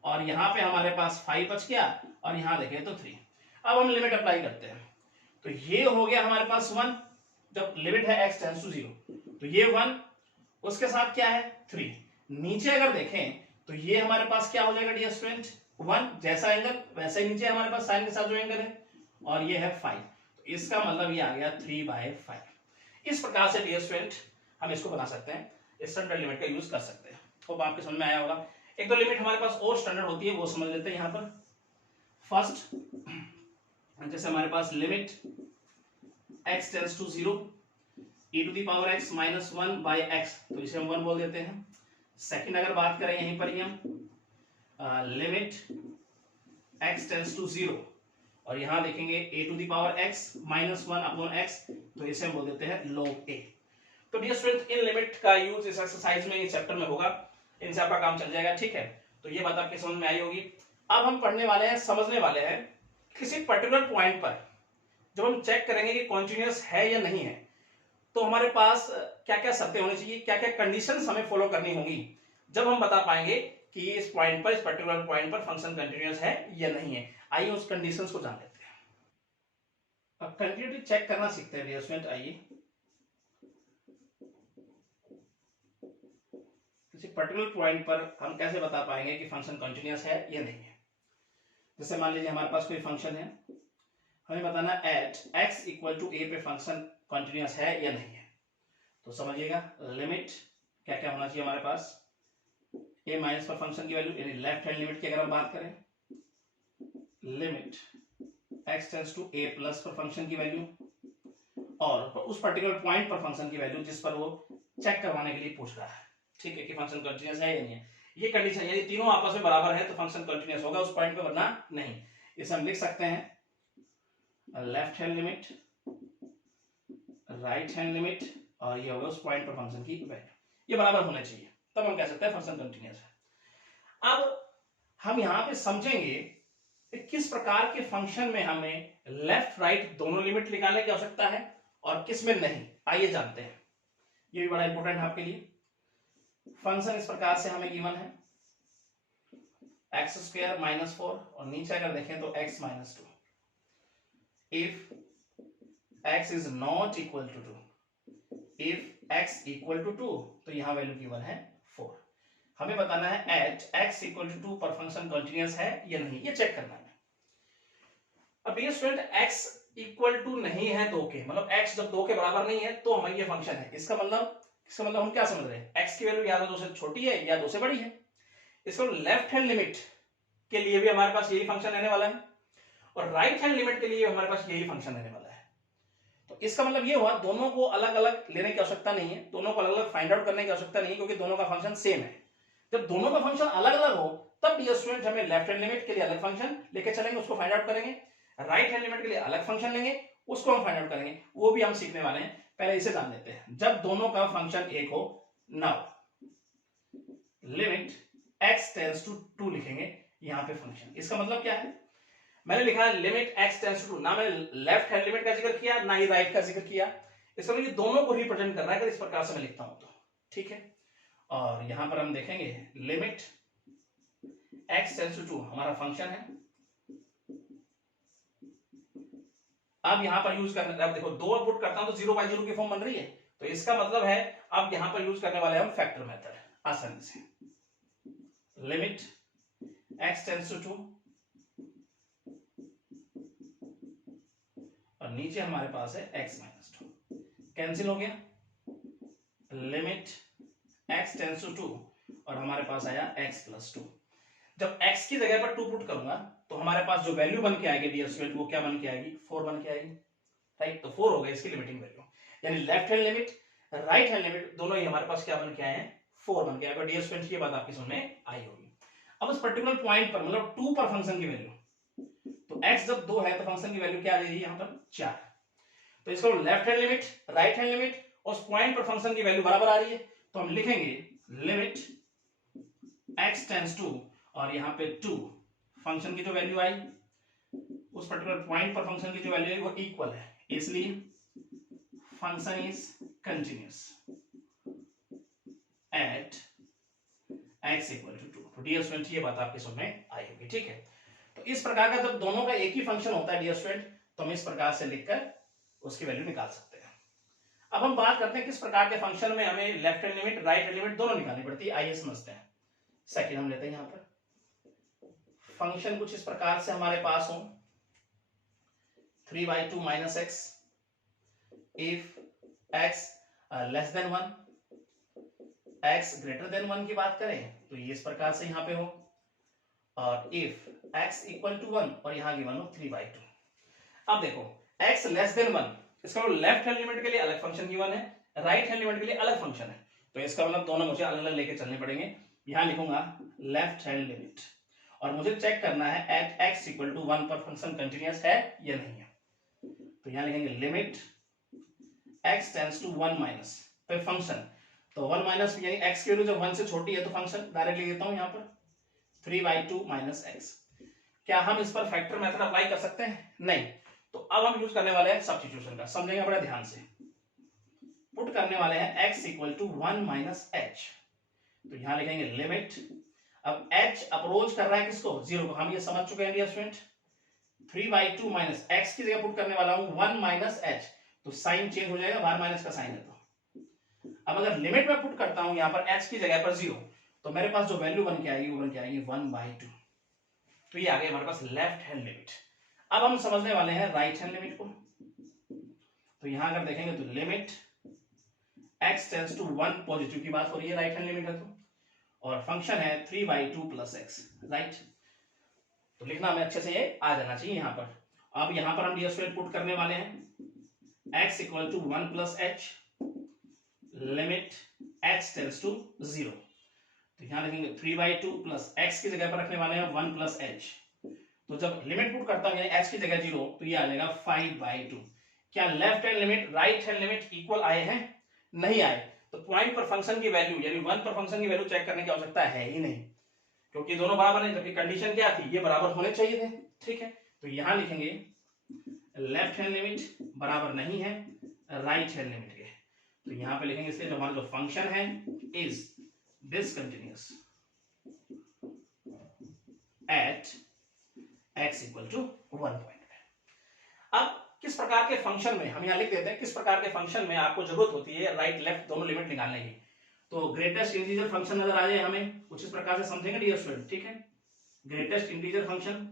और यहां पे हमारे पास 5 बच गया और यहां देखें तो 3। अब हम लिमिट अप्लाई करते हैं, तो ये हो गया हमारे पास 1, जब लिमिट है x टेंड्स टू 0 तो ये 1, उसके साथ क्या है 3। नीचे अगर देखें तो ये हमारे पास क्या हो जाएगा डियर स्टूडेंट 1, जैसा एंगल वैसे ही नीचे हमारे पास साइन के साथ जो एंगल है, और ये है 5, तो इसका मतलब ये आ गया 3/5। इस प्रकार से डियर स्टूडेंट हम इसको बना सकते हैं, इस स्टैंडर्ड लिमिट का यूज कर सकते हैं। होप आपके समझ में आया होगा। एक दो लिमिट हमारे पास और स्टैंडर्ड होती है, वो समझ लेते हैं यहाँ पर। फर्स्ट, जैसे हमारे पास limit x tends to 0 e to the power x minus 1/x, तो इसे हम 1 बोल देते हैं। सेकंड अगर बात करें यहीं पर ही हम लिमिट x टेंड्स टू 0 और यहां देखेंगे a to the power x minus 1/x, तो इसे हम बोल देते हैं log a। तो डियर स्टूडेंट इन लिमिट का यूज इस एक्सरसाइज में इस चैप्टर में होगा, इनसे आपका काम चल जाएगा, ठीक है। तो ये बात आपके समझ में आई होगी। अब हम पढ़ने वाले हैं, समझने वाले हैं किसी पर्टिकुलर पॉइंट पर जब हम चेक करेंगे कि कॉन्टिन्यूअस है या नहीं है, तो हमारे पास क्या क्या शर्तें होनी चाहिए, क्या क्या कंडीशंस हमें फॉलो करनी होंगी, जब हम बता पाएंगे कि इस पॉइंट पर, इस पर्टिकुलर पॉइंट पर फंक्शन कंटिन्यूअस है या नहीं है। आइए उस कंडीशंस को जान लेते हैं। अब कंटिन्यूटी चेक करना सीखते हैं डियर स्टूडेंट। आइए किसी पर्टिकुलर पॉइंट पर हम कैसे बता पाएंगे कि फंक्शन कंटिन्यूअस है या नहीं है। जैसे मान लीजिए हमारे पास कोई फंक्शन है, हमें बताना at x equal to a पे फंक्शन कंटिन्यूअस है या नहीं है। तो समझिएगा लिमिट क्या क्या होना चाहिए हमारे पास, a माइनस पर फंक्शन की वैल्यू, यानी लेफ्ट हैंड लिमिट की अगर हम बात करें, limit x tends to a plus पर फंक्शन की वैल्यू, और उस पर्टिकुलर पॉइंट पर फंक्शन की वैल्यू जिस पर वो चेक करवाने के लिए पूछ रहा है, ठीक है, कि फंक्शन कंटिन्यूअस है या नहीं है। ये कंडीशन, यदि तीनों आपस में बराबर है तो फंक्शन कंटिन्यूअस होगा उस पॉइंट पे, वरना नहीं। इसे हम लिख सकते हैं left hand limit, right hand limit, और ये होगा उस पॉइंट पर फंक्शन की वैल्यू, ये बराबर होना चाहिए, तब हम कह सकते हैं फंक्शन कंटिन्यूअस है। अब हम यहां पे समझेंगे कि किस प्रकार के फंक्शन में हमें लेफ्ट राइट दोनों लिमिट निकालने की आवश्यकता है और किस में नहीं। आइए जानते हैं, ये भी बड़ा इंपॉर्टेंट है आपके लिए। फंक्शन इस प्रकार से हमें गिवन है x स्क्वायर माइनस 4, और नीचे अगर देखें तो x minus 2। If x is not equal to 2, if x equal to 2, तो यहां वैल्यू गिवन है 4। हमें बताना है एट x इक्वल टू 2 पर फंक्शन कंटिन्यूअस है या नहीं, ये चेक करना है। अब ये स्टूडेंट x इक्वल टू नहीं है 2 के, मतलब x जब 2 के बराबर नहीं है तो हमें ये फंक्शन है। इसका मतलब हम क्या समझ रहे हैं, x की वैल्यू या तो 2 से छोटी है या 2 से बड़ी है। इसका लेफ्ट हैंड लिमिट के लिए भी हमारे पास यही फंक्शन रहने वाला है, और राइट हैंड लिमिट के लिए हमारे पास यही फंक्शन रहने वाला है। तो इसका मतलब ये हुआ दोनों को अलग अलग लेने की आवश्यकता नहीं है, दोनों को अलग अलग फाइंड आउट करने की आवश्यकता नहीं है, क्योंकि दोनों का फंक्शन सेम है। जब दोनों का फंक्शन अलग अलग हो तब डियर स्टूडेंट हमें लेफ्ट हैंड लिमिट के लिए अलग फंक्शन लेके चलेंगे, उसको फाइंड आउट करेंगे, राइट हैंड लिमिट के लिए अलग फंक्शन लेंगे, उसको हम फाइंड आउट करेंगे। वो भी हम सीखने वाले हैं, पहले इसे जान लेते हैं। जब दोनों का फंक्शन एक हो, now limit x tends to 2 लिखेंगे यहां पे फंक्शन। इसका मतलब क्या है, मैंने लिखा है लिमिट x टेंड्स टू 2, ना मैंने लेफ्ट हैंड लिमिट का जिक्र किया ना ही राइट का जिक्र किया। इसका मतलब ये दोनों को रिप्रेजेंट कर रहा है, अगर इस प्रकार से मैं लिखता हूं तो, ठीक है। और यहां पर हम देखेंगे लिमिट x टेंड्स टू 2 हमारा फंक्शन है। अब यहां पर यूज करना, अब देखो 2 पुट करता हूं तो 0/0 की फॉर्म बन रही है, तो इसका मतलब है अब यहां पर यूज करने वाले हम फैक्टर मेथड आसानी से। लिमिट x टेंड्स टू 2 और नीचे हमारे पास है x माइनस 2, कैंसिल हो गया। लिमिट x टेंड्स टू 2 और हमारे पास आया x प्लस 2। जब x की जगह पर 2 पुट करूंगा तो हमारे पास जो वैल्यू बन के आएगी डियर स्टूडेंट, वो क्या बन के आएगी, 4 बन के आएगी, राइट। तो 4 हो गया इसकी लिमिटिंग वैल्यू, यानी left hand limit right hand limit दोनों ही हमारे पास क्या बन के आए हैं, 4 बन के आएगा। डियर स्टूडेंट ये बात आपकी समझ में आई होगी। अब उस पर्टिकुलर पॉइंट पर, मतलब 2 पर फंक्शन की वैल्यू, तो x जब 2 है तो फंक्शन की वैल्यू क्या आ जाएगी यहां पर 4। तो इसको left hand limit right hand limit उस पॉइंट पर फंक्शन की वैल्यू बराबर आ रही है, तो हम लिखेंगे लिमिट x टेंड्स टू और यहां पे 2, फंक्शन की जो वैल्यू आई उस पर्टिकुलर पॉइंट पर फंक्शन की जो वैल्यू है वो इक्वल है, इसलिए function is continuous at x equal to 2। तो डियर स्टूडेंट ये बात आपके समझ में आई होगी, ठीक है। तो इस प्रकार का जब दोनों का एक ही फंक्शन होता है डियर स्टूडेंट, तो हम इस प्रकार से लिखकर उसकी वैल्यू निकाल सकते हैं। अब हम बात करते हैं किस प्रकार के फंक्शन में हमें left hand limit right hand limit दोनों निकालनी पड़ती है। आइए समझते हैं। सेकंड हम लेते हैं, यहां पर फंक्शन कुछ इस प्रकार से हमारे पास हो 3/2 minus x if x less than 1, x greater than 1 की बात करें तो ये इस प्रकार से यहां पे हो, और इफ x इक्वल टू 1 और यहां गिवन हो 3/2। अब देखो x लेस देन 1, इसका मतलब लेफ्ट हैंड लिमिट के लिए अलग फंक्शन गिवन है, राइट हैंड लिमिट के लिए अलग फंक्शन है, तो इसका मतलब दोनों मुझे अलग अलग लेके चलने पड़ेंगे। यहां लिखूंगा लेफ्ट हैंड लिमिट और मुझे चेक करना है एट x इक्वल टू 1 पर फंक्शन कंटिन्यूअस है या नहीं है। तो यहां लिखेंगे limit x tends to 1 minus पे फंक्शन, तो 1 माइनस यानी x की वैल्यू जब 1 से छोटी है तो फंक्शन डायरेक्टली लिख देता हूं यहां पर 3/2 माइनस x। क्या हम इस पर फैक्टर मेथड अप्लाई कर सकते हैं? नहीं। तो अब हम यूज करने वाले हैं सब्स्टिट्यूशन का, समझेंगे बड़ा ध्यान से। पुट करने वाले हैं x equal to 1 minus h, तो यहां लिखेंगे लिमिट, अब h अप्रोच कर रहा है किसको? 0 को, हम ये समझ चुके हैं डियर स्टूडेंट। 3/2 माइनस x की जगह पुट करने वाला हूं 1 माइनस h, तो साइन चेंज हो जाएगा, बाहर माइनस का साइन है। तो अब अगर लिमिट में पुट करता हूं यहां पर h की जगह पर 0, तो मेरे पास जो वैल्यू बन के आएगी वो बन के आएगी 1/2। तो ये आ गया हमारे पास लेफ्ट हैंड लिमिट। अब हम समझने वाले हैं राइट हैंड लिमिट को। तो यहां अगर देखेंगे तो limit x tends to 1 positive की बात हो रही है, राइट हैंड लिमिट है तो, और फंक्शन है 3/2 प्लस x, राइट। तो लिखना हमें अच्छे से ये आ जाना चाहिए यहां पर। अब यहां पर हम डी स्क्वायर पुट करने वाले हैं x equal to 1 plus h, limit x tends to 0। तो यहां लिखेंगे 3/2 प्लस x की जगह पर रखने वाले हैं 1 प्लस h। तो जब लिमिट पुट करता हूं यानी h की जगह 0, तो ये आ जाएगा 5/2। क्या left hand limit right hand limit equal आए हैं? नहीं आए। तो पॉइंट पर फंक्शन की वैल्यू यानी 1 पर फंक्शन की वैल्यू चेक करने की आवश्यकता है ही नहीं, क्योंकि दोनों बराबर हैं, जबकि कंडीशन क्या थी? ये बराबर होने चाहिए थे, ठीक है। तो यहां लिखेंगे लेफ्ट हैंड लिमिट बराबर नहीं है राइट हैंड लिमिट के, तो यहां पे लिखेंगे इसलिए हमारा जो फंक्शन है is discontinuous at x equal to 1 point पे। अब किस प्रकार के फंक्शन में, हम यहां लिख देते हैं किस प्रकार के फंक्शन में आपको जरूरत होती है राइट लेफ्ट दोनों लिमिट निकालने की। तो ग्रेटेस्ट इंटीजर फंक्शन नजर आ जाए हमें, कुछ इस प्रकार से समझेंगे डियर स्टूडेंट, ठीक है। Greatest integer function.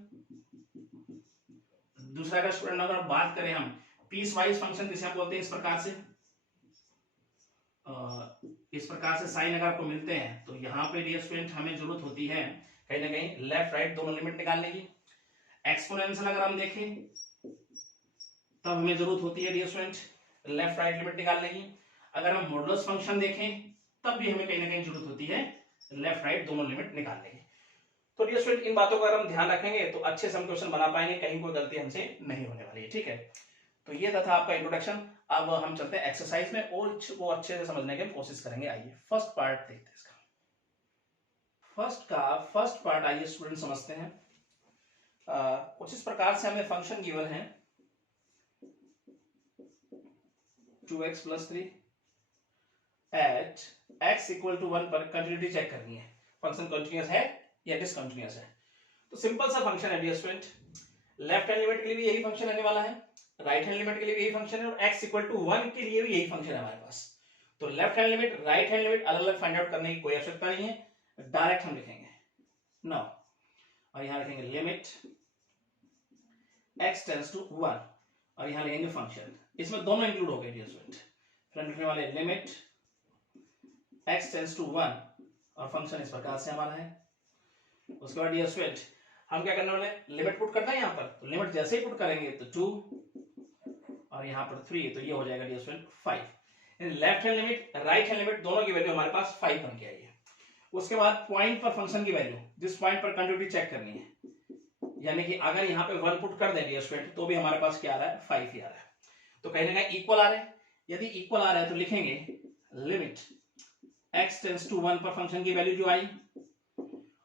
दूसरा का स्टूडेंट अगर बात करें हम पीस वाइज फंक्शन, जिसे हम बोलते हैं इस प्रकार से साइन अगर आपको मिलते हैं, तो यहाँ पे डियर स्टूडेंट हमें जरूरत होती है कहीं ना कहीं लेफ्ट राइट दोनों लिमिट निकालने की। एक्सपोनेंशियल अगर हम देखें तब हमें जरूरत होती है dear student left right limit निकालने की। अगर हम मॉडुलस फंक्शन देखें तब भी हमें कहीं ना कहीं जरूरत होती है लेफ्ट राइट दोनों लिमिट निकालने की। तो डियर स्टूडेंट इन बातों का अगर हम ध्यान रखेंगे तो अच्छे से हम क्वेश्चन बना पाएंगे, कहीं कोई गलती हमसे नहीं होने वाली है, ठीक है। तो ये था आपका इंट्रोडक्शन। अब हम चलते हैं एक्सरसाइज में और वो अच्छे से समझने की कोशिश करेंगे। आइए फर्स्ट पार्ट देखते हैं इसका। फर्स्ट पार्ट आइए स्टूडेंट समझते हैं। कुछ इस प्रकार से हमें फंक्शन गिवन है 2x plus 3 at x equal to 1 पर कंटिन्यूटी चेक करनी है, फंक्शन कंटिन्यूअस है या डिसकंटिन्यूअस है। तो सिंपल सा फंक्शन है dear student, left hand limit के लिए भी यही फंक्शन रहने वाला है, राइट हैंड लिमिट के लिए भी यही फंक्शन है, और x इक्वल टू 1 के लिए भी यही फंक्शन है हमारे पास। तो left hand limit right hand limit अलग अलग फाइंड आउट करने की कोई आवश्यकता नहीं है, डायरेक्ट हम लिखेंगे नो, और यहां लिखेंगे लिमिट x टेंड्स टू 1 और यहां लिखेंगे फंक्शन। इसमें दोनों इंक्लूड हो गए डियर स्टूडेंट। फिर हम लिखने वाले लिमिट x टेंड्स टू 1 और फंक्शन इस प्रकार से हमारा है। उसके बाद डियर स्टूडेंट हम क्या करने वाले, लिमिट पुट करना है यहां पर। तो लिमिट जैसे ही पुट करेंगे तो 2 और यहां पर 3, तो ये हो जाएगा dear student 5। Left hand limit right hand limit दोनों की वैल्यू हमारे पास 5 बन के आई है। उसके बाद पॉइंट पर फंक्शन की वैल्यू, जिस पॉइंट पर कंटिन्यूटी चेक करनी है, यानी कि अगर यहां पे 1 पुट कर दें डियर स्टूडेंट तो भी हमारे पास क्या आ रहा है 5 ही आ रहा है। तो कहीं ना कहीं इक्वल आ रहे हैं। यदि इक्वल आ रहा है तो लिखेंगे लिमिट x टेंड्स टू 1 पर फंक्शन की वैल्यू जो आई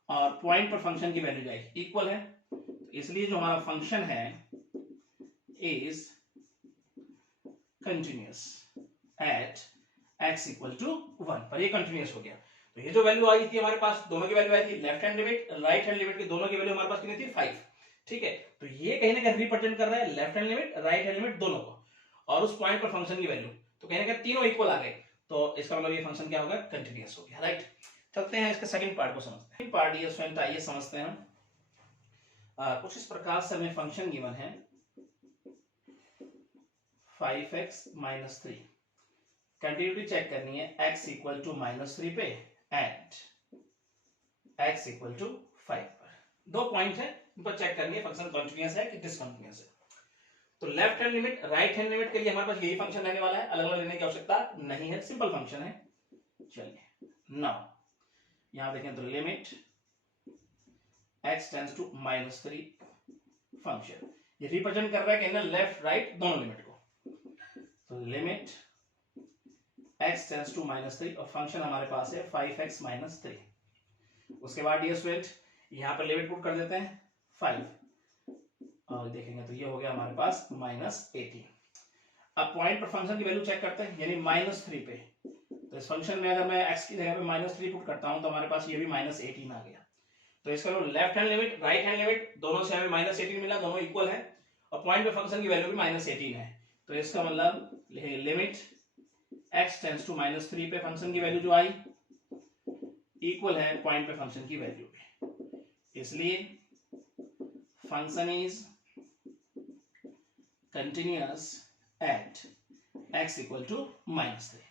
और पॉइंट पर फंक्शन की वैल्यू जो आई इक्वल है, तो इसलिए जो हमारा फंक्शन है is continuous. At x equal to 1 पर ये कंटिन्यूअस हो गया। तो ये जो वैल्यू आई थी हमारे पास, दोनों की वैल्यू आई थी, left hand limit right hand limit की दोनों की वैल्यू हमारे पास कितनी थी 5। ठीक है, तो ये कहीं ना कहीं रिप्रेजेंट कर रहा है left hand limit right hand limit दोनों को, और उस पॉइंट पर फंक्शन की वैल्यू, तो कहीं ना कहीं तीनों इक्वल आ गए, तो इसका मतलब ये फंक्शन क्या होगा, कंटिन्यूअस हो गया। राइट, चलते हैं इसके सेकंड पार्ट को समझते हैं। सेकंड पार्ट ये स्टूडेंट आइए समझते हैं। कुछ इस प्रकार से हमें फंक्शन गिवन है 5x - 3, कंटिन्यूटी चेक करनी है x इक्वल टू -3 पे एंड x इक्वल टू 5 पर। दो पॉइंट है, इन पर चेक करनी है फंक्शन कंटिन्यूअस है कि डिसकंटिन्यूअस है। तो left hand limit right hand limit के लिए हमारे पास यही फंक्शन रहने वाला है, अलग अलग लेने की आवश्यकता नहीं है, सिंपल फंक्शन है। चलिए नाउ यहां देखें तो limit x tends to -3 function, ये रिप्रेजेंट कर रहा है कि ना लेफ्ट राइट दोनों लिमिट को। तो लिमिट x टेंड्स टू -3 और फंक्शन हमारे पास है 5x - 3। उसके बाद ये स्टूडेंट यहां पर लिमिट पुट कर देते हैं 5 और देखेंगे तो ये हो गया हमारे पास -18। अब पॉइंट पर फंक्शन की वैल्यू चेक करते हैं, यानी -3 पे, तो इस फंक्शन में अगर मैं x की जगह पे -3 पुट करता हूं तो हमारे पास ये भी -18 आ गया। तो इसका left hand limit right hand limit दोनों से हमें -18 मिला, दोनों इक्वल है, और पॉइंट पे फंक्शन की वैल्यू भी -18 है। तो इसका मतलब लिमिट x टेंड्स टू -3 पे फंक्शन की वैल्यू जो आई इक्वल है पॉइंट पे फंक्शन की वैल्यू पे, इसलिए function is continuous at x equal to -3।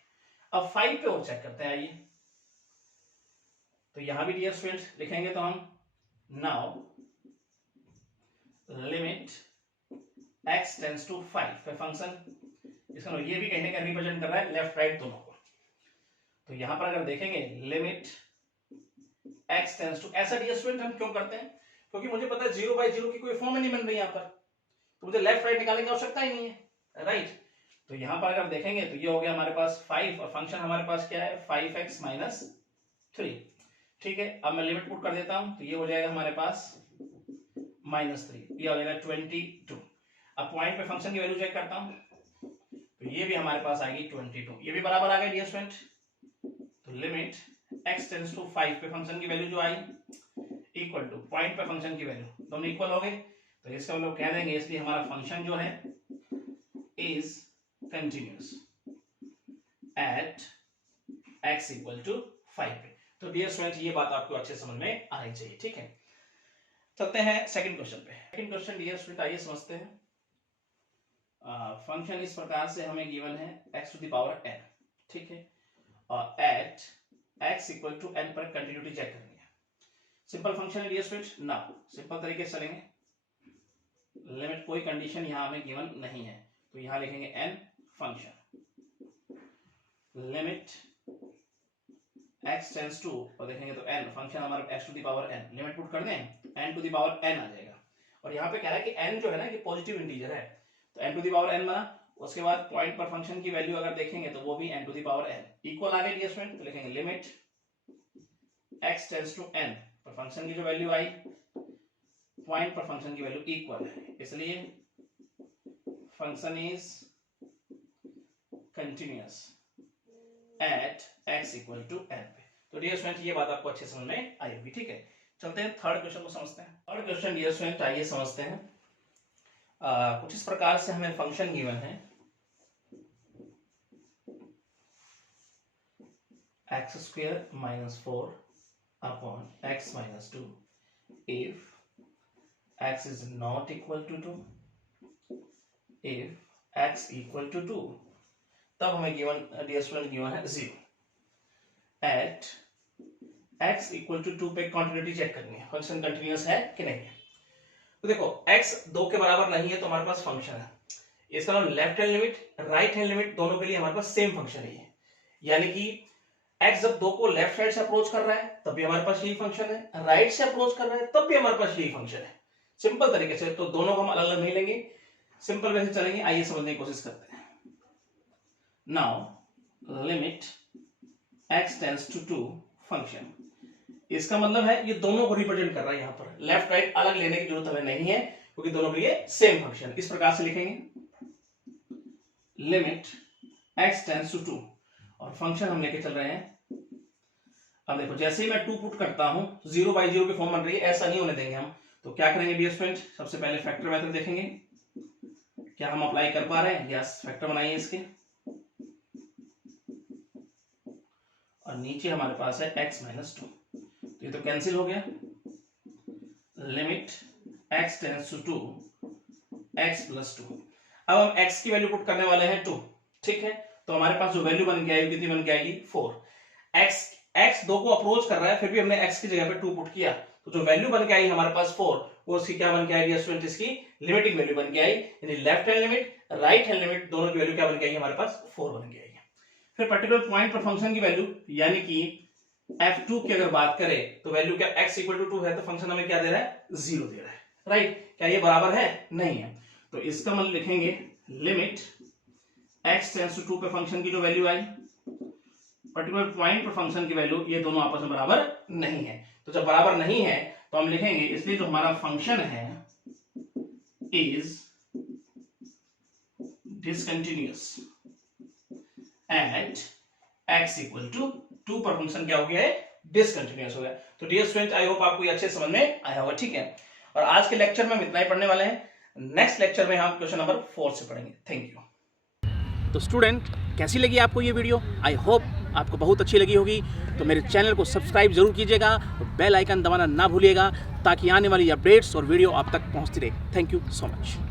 अब 5 पे और चेक करते हैं, आइए। तो यहां भी डियर स्टूडेंट्स लिखेंगे तो हम now limit x tends to 5 पे फंक्शन, इसका ये भी कहने का रिप्रेजेंट कर रहा है लेफ्ट राइट दोनों को। तो यहां पर अगर देखेंगे लिमिट x टेंड्स टू, ऐसा डियर स्टूडेंट हम क्यों करते हैं, क्योंकि मुझे पता है 0/0 की कोई फॉर्म नहीं बन रही यहां पर, तो मुझे लेफ्ट राइट निकालने की आवश्यकता ही नहीं है। राइट, तो यहां पर अगर देखेंगे तो ये हो गया हमारे पास 5 और फंक्शन हमारे पास क्या है 5x - 3। ठीक है, अब मैं लिमिट पुट कर देता हूं तो ये हो जाएगा हमारे पास -3, ये हो जाएगा 22। अब पॉइंट पे फंक्शन की वैल्यू चेक करता हूं तो ये भी हमारे पास आएगी 22, ये भी बराबर आ गया डियर स्टूडेंट। तो लिमिट x टेंड्स टू 5 पे फंक्शन की वैल्यू जो आई इक्वल टू पॉइंट पे फंक्शन की वैल्यू, दोनों इक्वल हो गए, तो इसका हम लोग कह देंगे, इसलिए हमारा फंक्शन जो है is continuous at x equal to 5 पे। तो डियर स्टूडेंट ये बात आपको अच्छे समझ में आनी चाहिए। ठीक है, चलते हैं सेकंड क्वेश्चन पे। सेकंड क्वेश्चन डियर स्टूडेंट आइए समझते हैं। फंक्शन इस प्रकार से हमें गिवन है x to the power n, ठीक है, और at x equal to n पर कंटिन्यूटी चेक करनी है। सिंपल फंक्शन है डियर स्टूडेंट, ना सिंपल तरीके से चलेंगे, लिमिट कोई कंडीशन यहां हमें गिवन नहीं है, तो यहां लिखेंगे n function limit x tends to, और देखेंगे तो n फंक्शन हमारा x to the power n, limit put कर दें n to the power n आ जाएगा, और यहाँ पे कह रहा है कि n जो है ना कि पॉजिटिव इंटीजर है, तो n to the power n बना। उसके बाद पॉइंट पर फंक्शन की वैल्यू अगर देखेंगे तो वो भी n to the power n equal आ गई डियर स्टूडेंट, तो लिखेंगे limit x tends to n पर फंक्शन की जो वैल्यू आई पॉइंट पर फंक्शन की वैल्यू इक्वल है, इसलिए function is continuous at x equal to n पे। तो डियर स्टूडेंट ये बात आपको अच्छे समझ में आई होगी। ठीक है, चलते हैं थर्ड क्वेश्चन को समझते हैं। थर्ड क्वेश्चन डियर स्टूडेंट आइए समझते हैं। कुछ इस प्रकार से हमें फंक्शन गिवन है x² - 4 upon x - 2 if x is not equal to 2, if x equal to 2, तब हमें गिवन डियर स्टूडेंट गिवन है 0 एट x इक्वल टू 2 पे कंटिन्यूटी चेक करनी है, फंक्शन कंटिन्यूअस है कि नहीं है। तो देखो x 2 के बराबर नहीं है तो हमारे पास फंक्शन है, इसका मतलब left hand limit right hand limit दोनों के लिए हमारे पास सेम फंक्शन है, यानी कि x जब 2 को लेफ्ट साइड से अप्रोच कर रहा है तब भी हमारे पास यही फंक्शन है, राइट से अप्रोच कर रहा है तब भी हमारे पास यही फंक्शन है, सिंपल तरीके से। तो दोनों को हम अलग अलग नहीं लेंगे, सिंपल वे से चलेंगे। आइए समझने की कोशिश करते हैं। Now limit x tends to 2 function, इसका मतलब है ये दोनों को रिप्रेजेंट कर रहा है, यहां पर लेफ्ट राइट अलग लेने की जरूरत हमें नहीं है क्योंकि दोनों के लिए सेम फंक्शन। इस प्रकार से लिखेंगे लिमिट x टेंड्स टू 2 और फंक्शन हम लेके चल रहे हैं। अब देखो जैसे ही मैं 2 पुट करता हूं 0/0 की फॉर्म बन रही है, ऐसा नहीं होने देंगे हम। तो क्या करेंगे डियर स्टूडेंट, सबसे पहले फैक्टर मेथड देखेंगे, क्या हम अप्लाई कर पा रहे हैं। यस, फैक्टर बनाइए इसके, और नीचे हमारे पास है x माइनस 2, तो ये तो कैंसिल हो गया। Limit x tends to 2 x plus 2। अब हम x की वैल्यू पुट करने वाले हैं 2, ठीक है। तो हमारे पास जो वैल्यू बन के आएगी कितनी बन के आएगी 4। x 2 को अप्रोच कर रहा है, फिर भी हमने x की जगह पे 2 पुट किया, तो जो वैल्यू बन के आई हमारे पास 4, वो उसकी क्या बन के आएगी स्टूडेंट, इसकी लिमिटिंग वैल्यू बन के आई। यानी left hand limit right hand limit दोनों की वैल्यू क्या बन के आई हमारे पास 4 बन के आई। फिर पर्टिकुलर पॉइंट पर फंक्शन की वैल्यू, यानी कि f2 की अगर बात करें तो वैल्यू क्या x इक्वल टू 2 है, तो फंक्शन हमें क्या दे रहा है 0 दे रहा है, राइट। क्या ये बराबर है, नहीं है। तो इसका मतलब लिखेंगे लिमिट x टेंड्स टू 2 पे फंक्शन की जो वैल्यू आई, पर्टिकुलर पॉइंट पर फंक्शन की वैल्यू, ये दोनों आपस में बराबर नहीं है। तो जब बराबर नहीं है तो हम लिखेंगे, इसलिए जो हमारा फंक्शन है is discontinuous at x equal to 2 पर फंक्शन क्या हो गया है, डिसकंटिन्यूअस हो गया। तो डियर स्टूडेंट, आई होप आपको ये अच्छे समझ में आया होगा, ठीक है। और आज के लेक्चर में हम इतना ही पढ़ने वाले हैं। नेक्स्ट लेक्चर में हम क्वेश्चन नंबर 4 से पढ़ेंगे। Thank you. तो स्टूडेंट, कैसी लगी आपको ये वीडियो? आई होप आपको बहुत अच्छी लगी होगी। तो मेरे चैनल को सब्सक्राइब जरूर कीजिएगा और बेल आइकन दबाना ना भूलिएगा, ताकि आने वाली अपडेट्स और वीडियो आप तक पहुंचती रहे। Thank you so much.